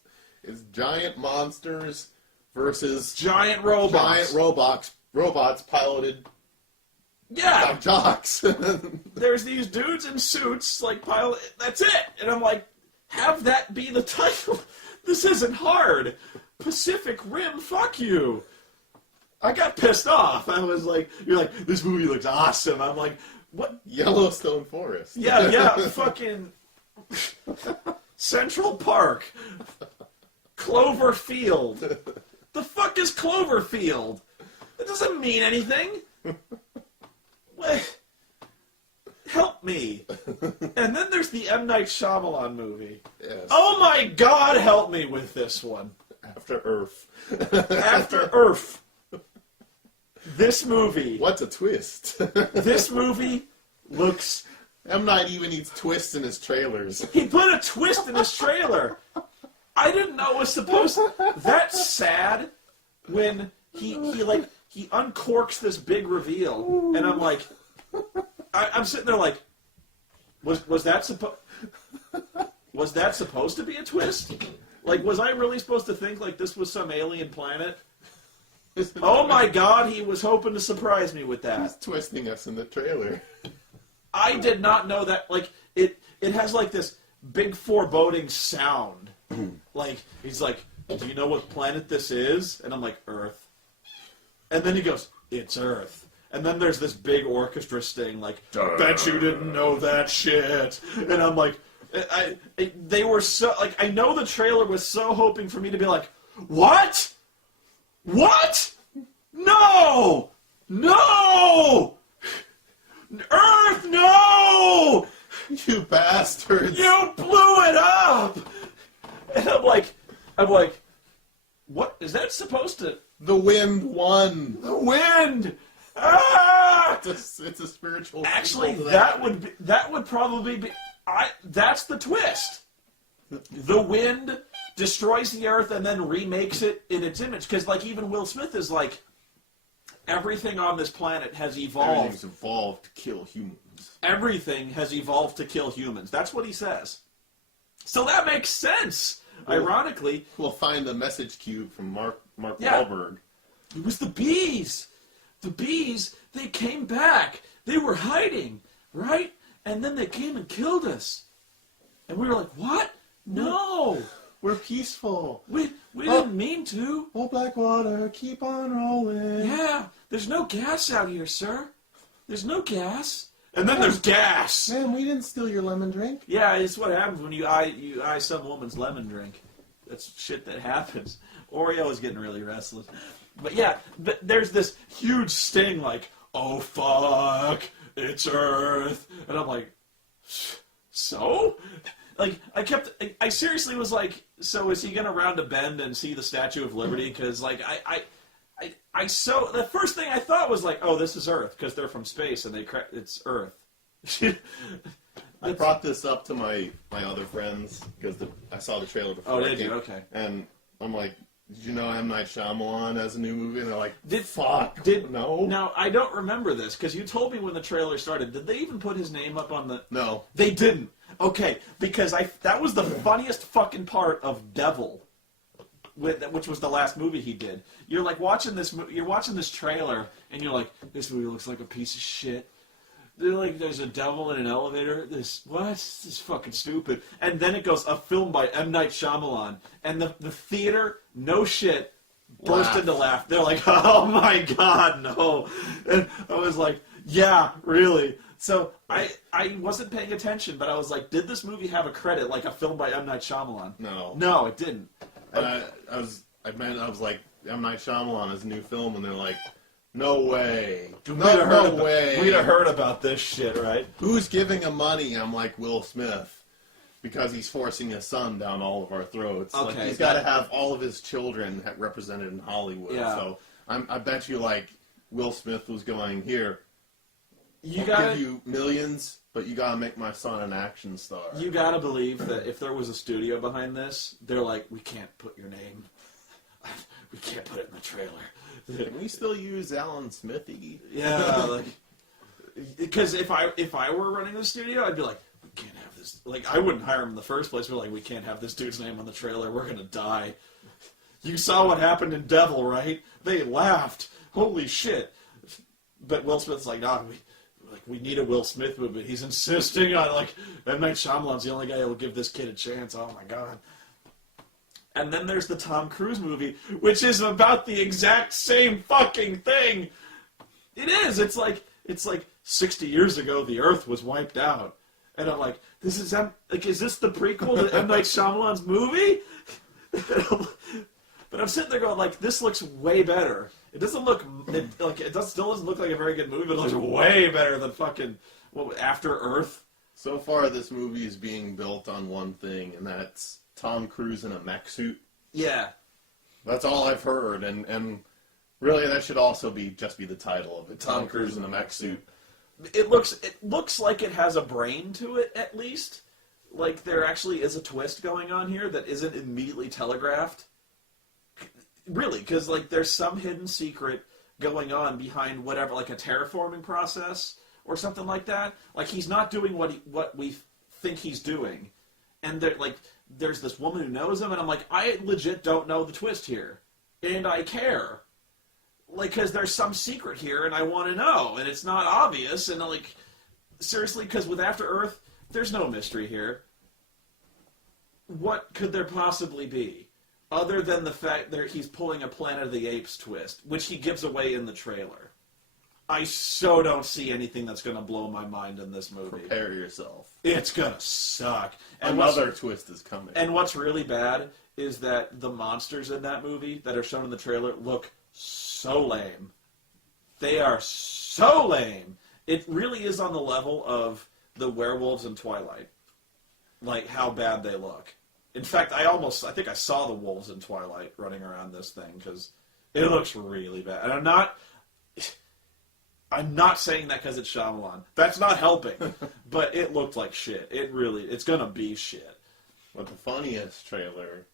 giant monsters versus Giant robots. Giant robots piloted Yeah. by jocks. There's these dudes in suits, like, pilot. That's it. And I'm like, have that be the title. This isn't hard. Pacific Rim, fuck you. I got pissed off. I was like, you're like, this movie looks awesome. I'm like, what? Yellowstone Forest. Yeah, fucking Central Park. Cloverfield. The fuck is Cloverfield? That doesn't mean anything. What? Help me. And then there's the M. Night Shyamalan movie. Yes. Oh my God, help me with this one. After Earth. After Earth. This movie. What's a twist? This movie looks... M. Night even needs twists in his trailers. He put a twist in his trailer. I didn't know it was supposed to... That's sad when he uncorks this big reveal. And I'm like... I'm sitting there like... Was that supposed to be a twist? Like, was I really supposed to think, like, this was some alien planet? Oh my God, he was hoping to surprise me with that. He's twisting us in the trailer. I did not know that, like, it has, like, this big foreboding sound. Like, he's like, do you know what planet this is? And I'm like, Earth. And then he goes, it's Earth. And then there's this big orchestra sting, like, bet you didn't know that shit. And I'm like, they were so, like, I know the trailer was so hoping for me to be like, what? What? No! No! Earth, no! You bastards! You blew it up! And I'm like, what? Is that supposed to... The wind won! The wind! Ah! It's a spiritual... Actually, that would probably be... that's the twist. The wind destroys the Earth and then remakes it in its image. Because, like, even Will Smith is like, everything on this planet has evolved. Everything's evolved to kill humans. Everything has evolved to kill humans. That's what he says. So that makes sense. Ironically, we'll find the message cube from Mark Yeah. Wahlberg. It was the bees. The bees, they came back. They were hiding, right? And then they came and killed us. And we were like, what? No. We're peaceful. We didn't mean to. Oh, Blackwater, keep on rolling. Yeah, there's no gas out here, sir. There's no gas. And then there's gas. Man, we didn't steal your lemon drink. Yeah, it's what happens when you eye some woman's lemon drink. That's shit that happens. Oreo is getting really restless. But yeah, there's this huge sting like, oh fuck, it's Earth. And I'm like, so? like, I seriously was like, so is he gonna round a bend and see the Statue of Liberty? Because, like, the first thing I thought was like, oh, this is Earth, because they're from space and it's Earth. I brought this up to my other friends because I saw the trailer before. Oh, did you? Okay. And I'm like, did you know M. Night Shyamalan has a new movie? And they're like, no. Now, I don't remember this, because you told me when the trailer started. Did they even put his name up on the... No. They didn't. Okay, because that was the funniest fucking part of Devil, which was the last movie he did. You're like watching this trailer, and you're like, this movie looks like a piece of shit. They're like, there's a devil in an elevator. This is fucking stupid. And then it goes, a film by M. Night Shyamalan. And the theater, no shit, burst into laugh. They're like, oh my god, no. And I was like, yeah, really. So I wasn't paying attention, but I was like, did this movie have a credit like a film by M. Night Shyamalan? No. No, it didn't. And I was like, M. Night Shyamalan is a new film, and they're like, no way. No way. We'd have heard about this shit, right? Who's giving him money? I'm like, Will Smith. Because he's forcing his son down all of our throats. Okay. Like, he's got to have all of his children represented in Hollywood. Yeah. So I bet you, like, Will Smith was going, here, I'll give you millions, but you got to make my son an action star. You got to believe that if there was a studio behind this, they're like, we can't put your name. We can't put it in the trailer. Can we still use Alan Smithy? Yeah, like, because if I were running the studio, I'd be like, we can't have this. Like, I wouldn't hire him in the first place. We're like, we can't have this dude's name on the trailer. We're gonna die. You saw what happened in Devil, right? They laughed. Holy shit! But Will Smith's like, nah, we need a Will Smith movie. He's insisting on, like, M. Night Shyamalan's the only guy who will give this kid a chance. Oh my god. And then there's the Tom Cruise movie, which is about the exact same fucking thing. It is. It's like 60 years ago the Earth was wiped out, and I'm like, is this the prequel to M. Night Shyamalan's movie? But I'm sitting there going, like, this looks way better. It doesn't look still doesn't look like a very good movie, but it looks way better than fucking After Earth. So far, this movie is being built on one thing, and that's Tom Cruise in a mech suit. Yeah. That's all I've heard, and really that should also just be the title of it. Tom Cruise in a mech suit. It looks like it has a brain to it, at least. Like, there actually is a twist going on here that isn't immediately telegraphed. Really, because, like, there's some hidden secret going on behind whatever, like a terraforming process or something like that. Like, he's not doing what we think he's doing. And there's this woman who knows him, and I'm like, I legit don't know the twist here. And I care. Like, because there's some secret here, and I want to know, and it's not obvious, and, like, seriously, because with After Earth, there's no mystery here. What could there possibly be? Other than the fact that he's pulling a Planet of the Apes twist, which he gives away in the trailer. I so don't see anything that's going to blow my mind in this movie. Prepare yourself. It's going to suck. And another twist is coming. And what's really bad is that the monsters in that movie that are shown in the trailer look so lame. They are so lame. It really is on the level of the werewolves in Twilight. Like, how bad they look. In fact, I think I saw the wolves in Twilight running around this thing, because it looks really bad. And I'm not saying that because it's Shyamalan. That's not helping. But it looked like shit. It's gonna be shit. But the funniest trailer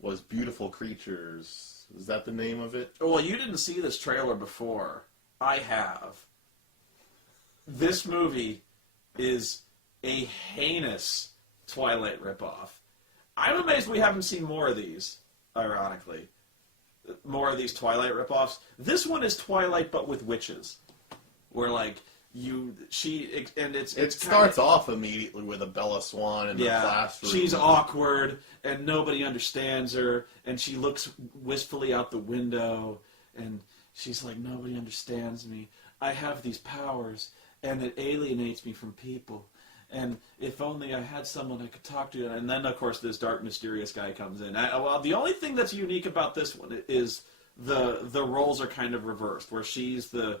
was Beautiful Creatures. Is that the name of it? Well, you didn't see this trailer before. I have. This movie is a heinous Twilight ripoff. I'm amazed we haven't seen more of these, ironically. More of these Twilight ripoffs. This one is Twilight, but with witches. Where, like, it starts off immediately with a Bella Swan in the classroom. She's awkward, and nobody understands her, and she looks wistfully out the window, and she's like, nobody understands me. I have these powers, and it alienates me from people. And if only I had someone I could talk to. And then, of course, this dark, mysterious guy comes in. Well, the only thing that's unique about this one is the roles are kind of reversed, where she's the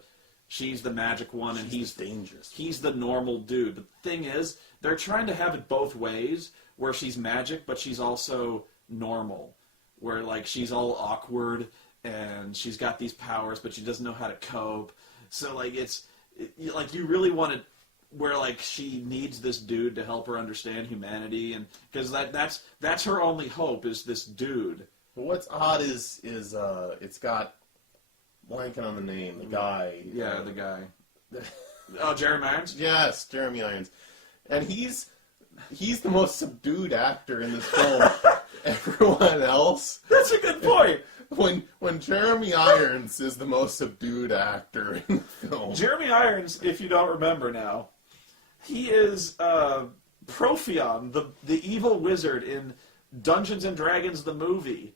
She's the magic one, and he's dangerous. He's the normal dude. But the thing is, they're trying to have it both ways, where she's magic, but she's also normal. Where, like, she's all awkward, and she's got these powers, but she doesn't know how to cope. So, like, like, you really want to, where, like, she needs this dude to help her understand humanity, and because that's her only hope, is this dude. But what's odd is it's got, blanking on the name, the guy. Yeah, the guy. Oh, Jeremy Irons? Yes, Jeremy Irons. And he's the most subdued actor in this film. Everyone else. That's a good point. When Jeremy Irons is the most subdued actor in the film. Jeremy Irons, if you don't remember now, he is Profion, the evil wizard in Dungeons and Dragons the movie.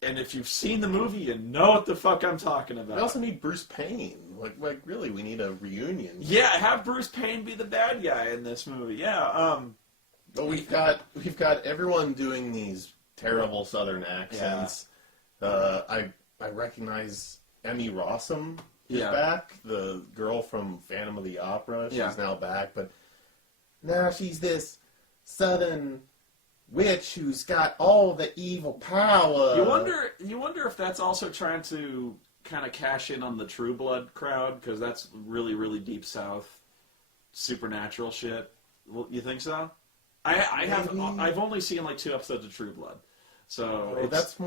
And if you've seen the movie, you know what the fuck I'm talking about. We also need Bruce Payne. Like really, we need a reunion. Yeah, have Bruce Payne be the bad guy in this movie. Yeah. But we've got everyone doing these terrible Southern accents. Yeah. I recognize Emmy Rossum is back, the girl from Phantom of the Opera. She's now back, but now she's this Southern witch who's got all the evil power. You wonder if that's also trying to kind of cash in on the True Blood crowd, because that's really, really deep South supernatural shit. Well, you think so? I've only seen like 2 episodes of True Blood, so that's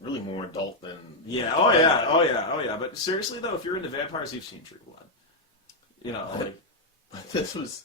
really more adult than oh yeah. But seriously though, if you're into vampires, you've seen True Blood. You know, like but this was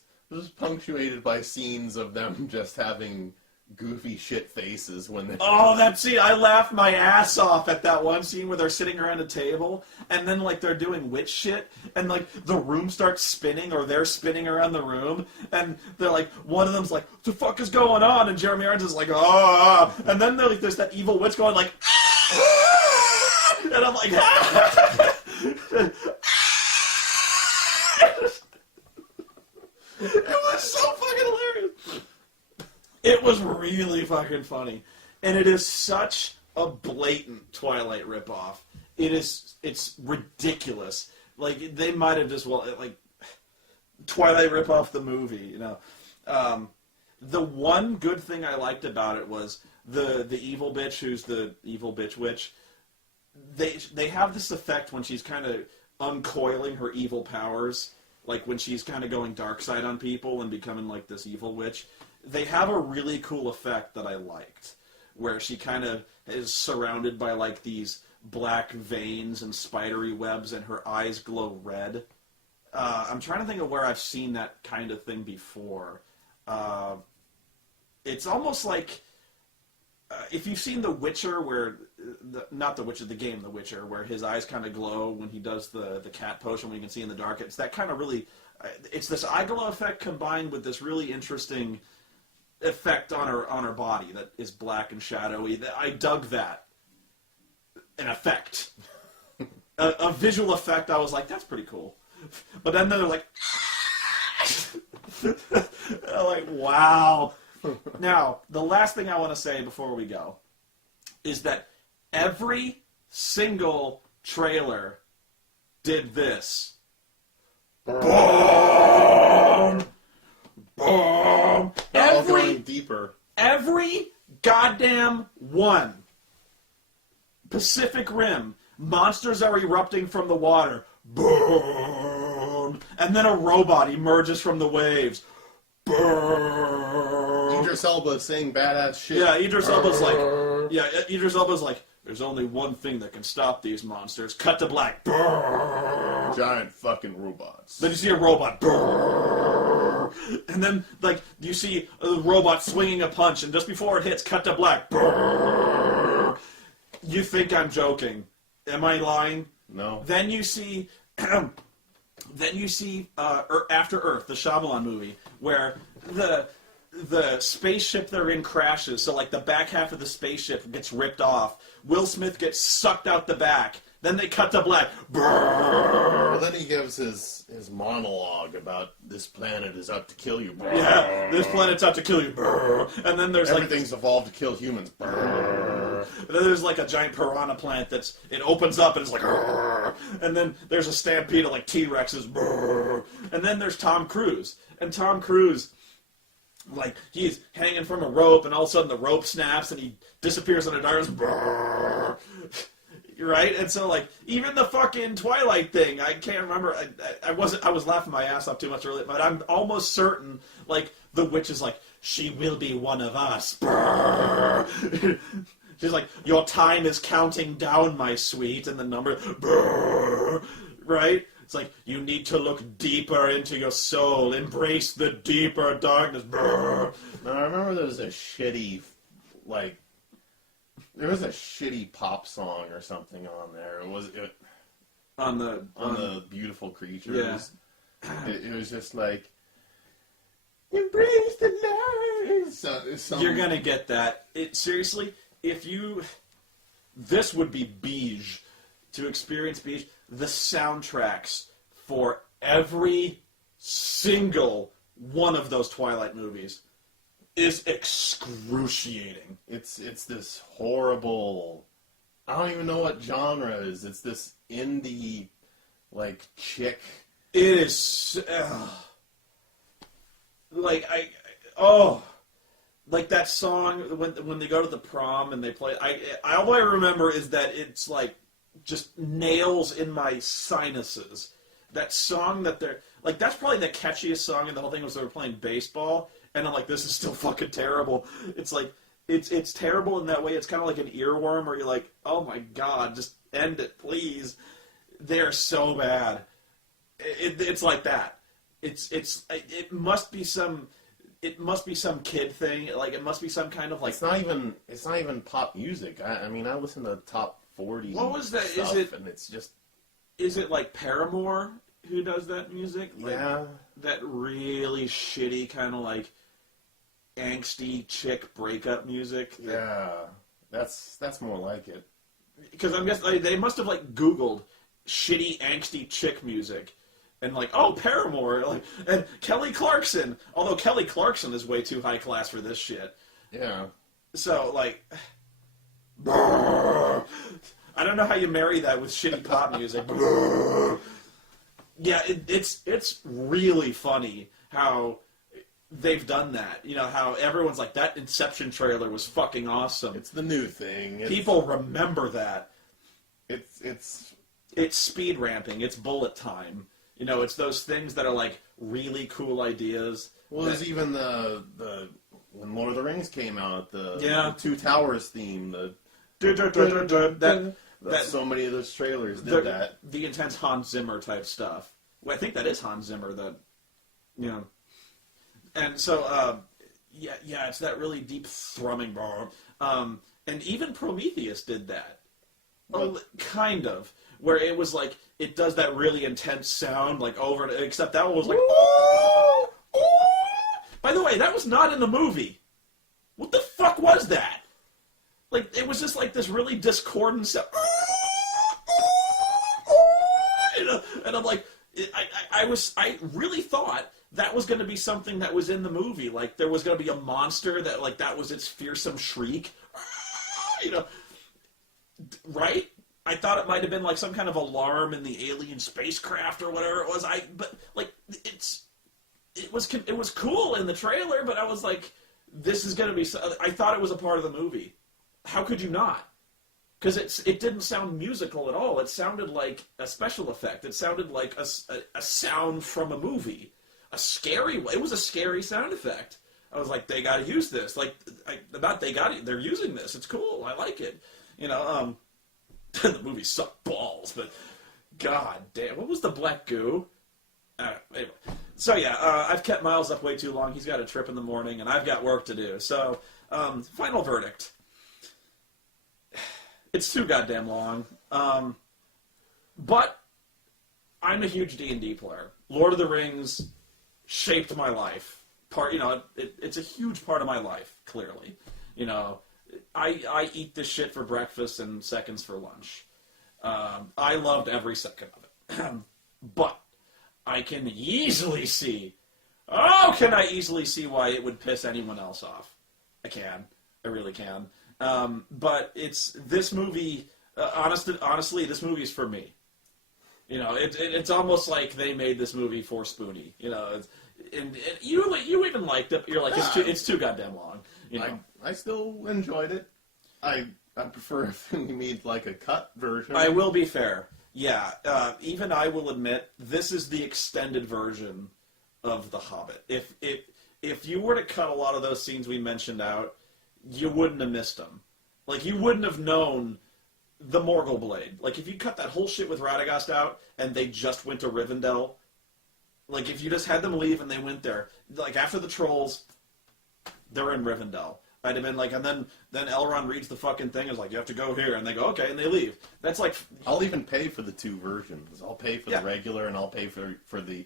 punctuated by scenes of them just having goofy shit faces when they... Oh, that scene! I laughed my ass off at that one scene where they're sitting around a table, and then, like, they're doing witch shit, and, like, the room starts spinning, or they're spinning around the room, and they're like, one of them's like, what the fuck is going on? And Jeremy Irons is like, ah! And then there's that evil witch going, like, ah! And I'm like, ah! It was so fucking hilarious. It was really fucking funny. And it is such a blatant Twilight ripoff. It's ridiculous. Like, they might have just, Twilight ripoff the movie, you know. The one good thing I liked about it was the evil bitch who's the evil bitch witch. They have this effect when she's kind of uncoiling her evil powers, like when she's kind of going dark side on people and becoming like this evil witch. They have a really cool effect that I liked, where she kind of is surrounded by like these black veins and spidery webs, and her eyes glow red. I'm trying to think of where I've seen that kind of thing before. It's almost like if you've seen The Witcher, where not The Witcher, the game The Witcher, where his eyes kind of glow when he does the cat potion when you can see in the dark. It's that kind of really, it's this eye glow effect combined with this really interesting effect on her body that is black and shadowy. I dug that. An effect. a visual effect. I was like, that's pretty cool. But then they're like, I'm like, wow. Now, the last thing I want to say before we go is that every single trailer did this. Boom! Boom! Going deeper. Every goddamn one. Pacific Rim. Monsters are erupting from the water. Boom! And then a robot emerges from the waves. Boom! Idris Elba saying badass shit. Yeah, Idris Elba's like, there's only one thing that can stop these monsters. Cut to black. Giant fucking robots. Then you see a robot. And then, like, you see a robot swinging a punch, and just before it hits, cut to black. You think I'm joking. Am I lying? No. Then you see... After Earth, the Shyamalan movie, where the spaceship they're in crashes, so like the back half of the spaceship gets ripped off. Will Smith gets sucked out the back. Then they cut to black. Well, then he gives his monologue about this planet is out to kill you. Yeah, this planet's out to kill you. And then there's everything's evolved to kill humans. And then there's like a giant piranha plant it opens up and it's like, "Grrr." And then there's a stampede of like T-Rexes, "Grrr." And then there's Tom Cruise. And Tom Cruise, like, he's hanging from a rope, and all of a sudden the rope snaps, and he disappears in the darkness. Brrr. Right? And so, like, even the fucking Twilight thing, I can't remember. I was laughing my ass off too much earlier, but I'm almost certain, like, the witch is like, she will be one of us. Brrr. She's like, your time is counting down, my sweet, and the number, brrr. Right? It's like, you need to look deeper into your soul. Embrace the deeper darkness. Brrr. Now, I remember there was a shitty, pop song or something on there. On the Beautiful Creatures. Yeah. It was just like, embrace the light. You're gonna get that. Seriously, this would be beige. To experience beige, the soundtracks for every single one of those Twilight movies is excruciating. It's this horrible, I don't even know what genre it is. It's this indie, like, chick. It is, like that song when they go to the prom and they play. All I remember is that it's like just nails in my sinuses. That song that they're like, that's probably the catchiest song in the whole thing was they were playing baseball, and I'm like, this is still fucking terrible. It's like, it's terrible in that way. It's kind of like an earworm where you're like, oh my god, just end it, please. They're so bad. It's like that. It must be some kid thing. Like, it must be some kind of like. It's not even pop music. I mean, I listen to top 40. What was that? Stuff, and it's just. Is it like Paramore who does that music? Like, yeah. That really shitty kind of like angsty chick breakup music. Yeah, that's more like it. Because I'm guessing they must have like Googled shitty angsty chick music, and like, oh, Paramore, like, and Kelly Clarkson. Although Kelly Clarkson is way too high class for this shit. Yeah. So like, I don't know how you marry that with shitty pop music. Yeah, it's really funny how they've done that. You know, how everyone's like, that Inception trailer was fucking awesome. It's the new thing. People remember that. It's speed ramping. It's bullet time. You know, it's those things that are like really cool ideas. Well, there's even the when Lord of the Rings came out, the Two Towers theme, that so many of those trailers did that. The intense Hans Zimmer type stuff. Well, I think that is Hans Zimmer. That, you know, and so yeah, it's that really deep thrumming bar. And even Prometheus did that. Well, kind of, where it was like it does that really intense sound like over and except that one was like. Ooh, ooh. By the way, that was not in the movie. What the fuck was that? Like, it was just like this really discordant sound. And I'm like, I really thought that was going to be something that was in the movie. Like, there was going to be a monster that, like, that was its fearsome shriek. You know, right? I thought it might have been like some kind of alarm in the alien spacecraft or whatever it was. But like, it was cool in the trailer, but I was like, this is going to be. I thought it was a part of the movie. How could you not? Because it didn't sound musical at all. It sounded like a special effect. It sounded like a sound from a movie. It was a scary sound effect. I was like, they got to use this. Like, they're using this. It's cool. I like it. You know, the movie sucked balls, but god damn, what was the black goo? Anyway. So yeah, I've kept Miles up way too long. He's got a trip in the morning, and I've got work to do. So, final verdict. It's too goddamn long. But I'm a huge D&D player. Lord of the Rings shaped my life. It's a huge part of my life, clearly. You know, I eat this shit for breakfast and seconds for lunch. I loved every second of it. But I can easily see... Oh, can I easily see why it would piss anyone else off? I can. I really can. But it's this movie. Honestly, this movie's for me. You know, it's almost like they made this movie for Spoonie. You know, and you even liked it. You're like, it's too goddamn long. You know, I still enjoyed it. I prefer if we made like a cut version. I will be fair. Yeah, even I will admit this is the extended version of The Hobbit. If you were to cut a lot of those scenes we mentioned out, you wouldn't have missed them. Like, you wouldn't have known the Morgul Blade. Like, if you cut that whole shit with Radagast out and they just went to Rivendell, like, if you just had them leave and they went there, like, after the trolls, they're in Rivendell. I'd have been like, and then Elrond reads the fucking thing and is like, you have to go here, and they go, okay, and they leave. That's like... I'll even pay for the two versions. I'll pay for the regular, and I'll pay for the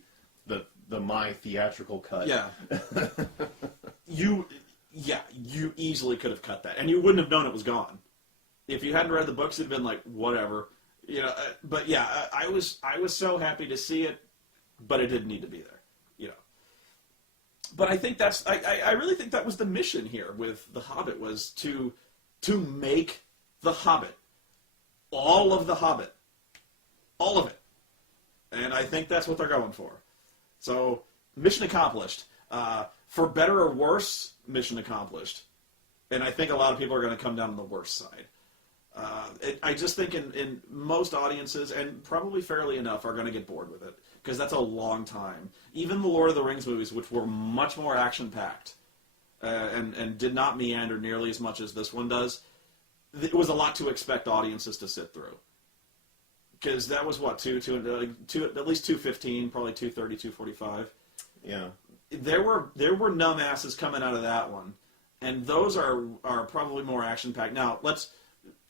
my theatrical cut. Yeah. You easily could have cut that, and you wouldn't have known it was gone. If you hadn't read the books, it'd have been like, whatever. You know, but yeah, I was so happy to see it, but it didn't need to be there. You know. But I think I really think that was the mission here with The Hobbit, was to make The Hobbit. All of The Hobbit. All of it. And I think that's what they're going for. So, mission accomplished. For better or worse, mission accomplished. And I think a lot of people are going to come down on the worst side. I just think in most audiences, and probably fairly enough, are going to get bored with it. Because that's a long time. Even the Lord of the Rings movies, which were much more action-packed, and did not meander nearly as much as this one does, it was a lot to expect audiences to sit through. Because that was, what, at least 2:15, probably 2:30, 2:45. Yeah. There were numb asses coming out of that one. And those are probably more action-packed. Now,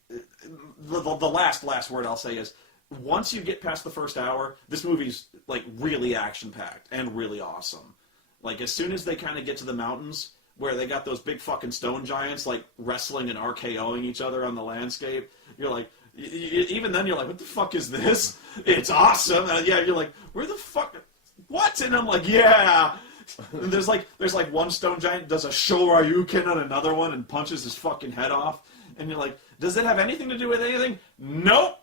the last word I'll say is, once you get past the first hour, this movie's, like, really action-packed and really awesome. Like, as soon as they kind of get to the mountains, where they got those big fucking stone giants, like, wrestling and RKOing each other on the landscape, you're like, even then you're like, what the fuck is this? It's awesome. And yeah, you're like, where the fuck, what? And I'm like, yeah. And there's like one stone giant does a Shoryuken on another one and punches his fucking head off. And you're like, does it have anything to do with anything? Nope.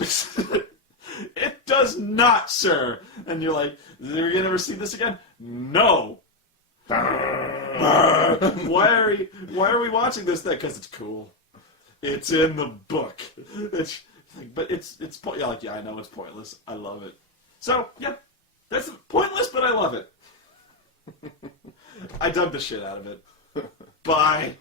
It does not, sir. And you're like, are you gonna ever see this again? No. Why are we watching this thing? Because it's cool. It's in the book. It's I know it's pointless. I love it. So yeah, that's pointless, but I love it. I dug the shit out of it. Bye.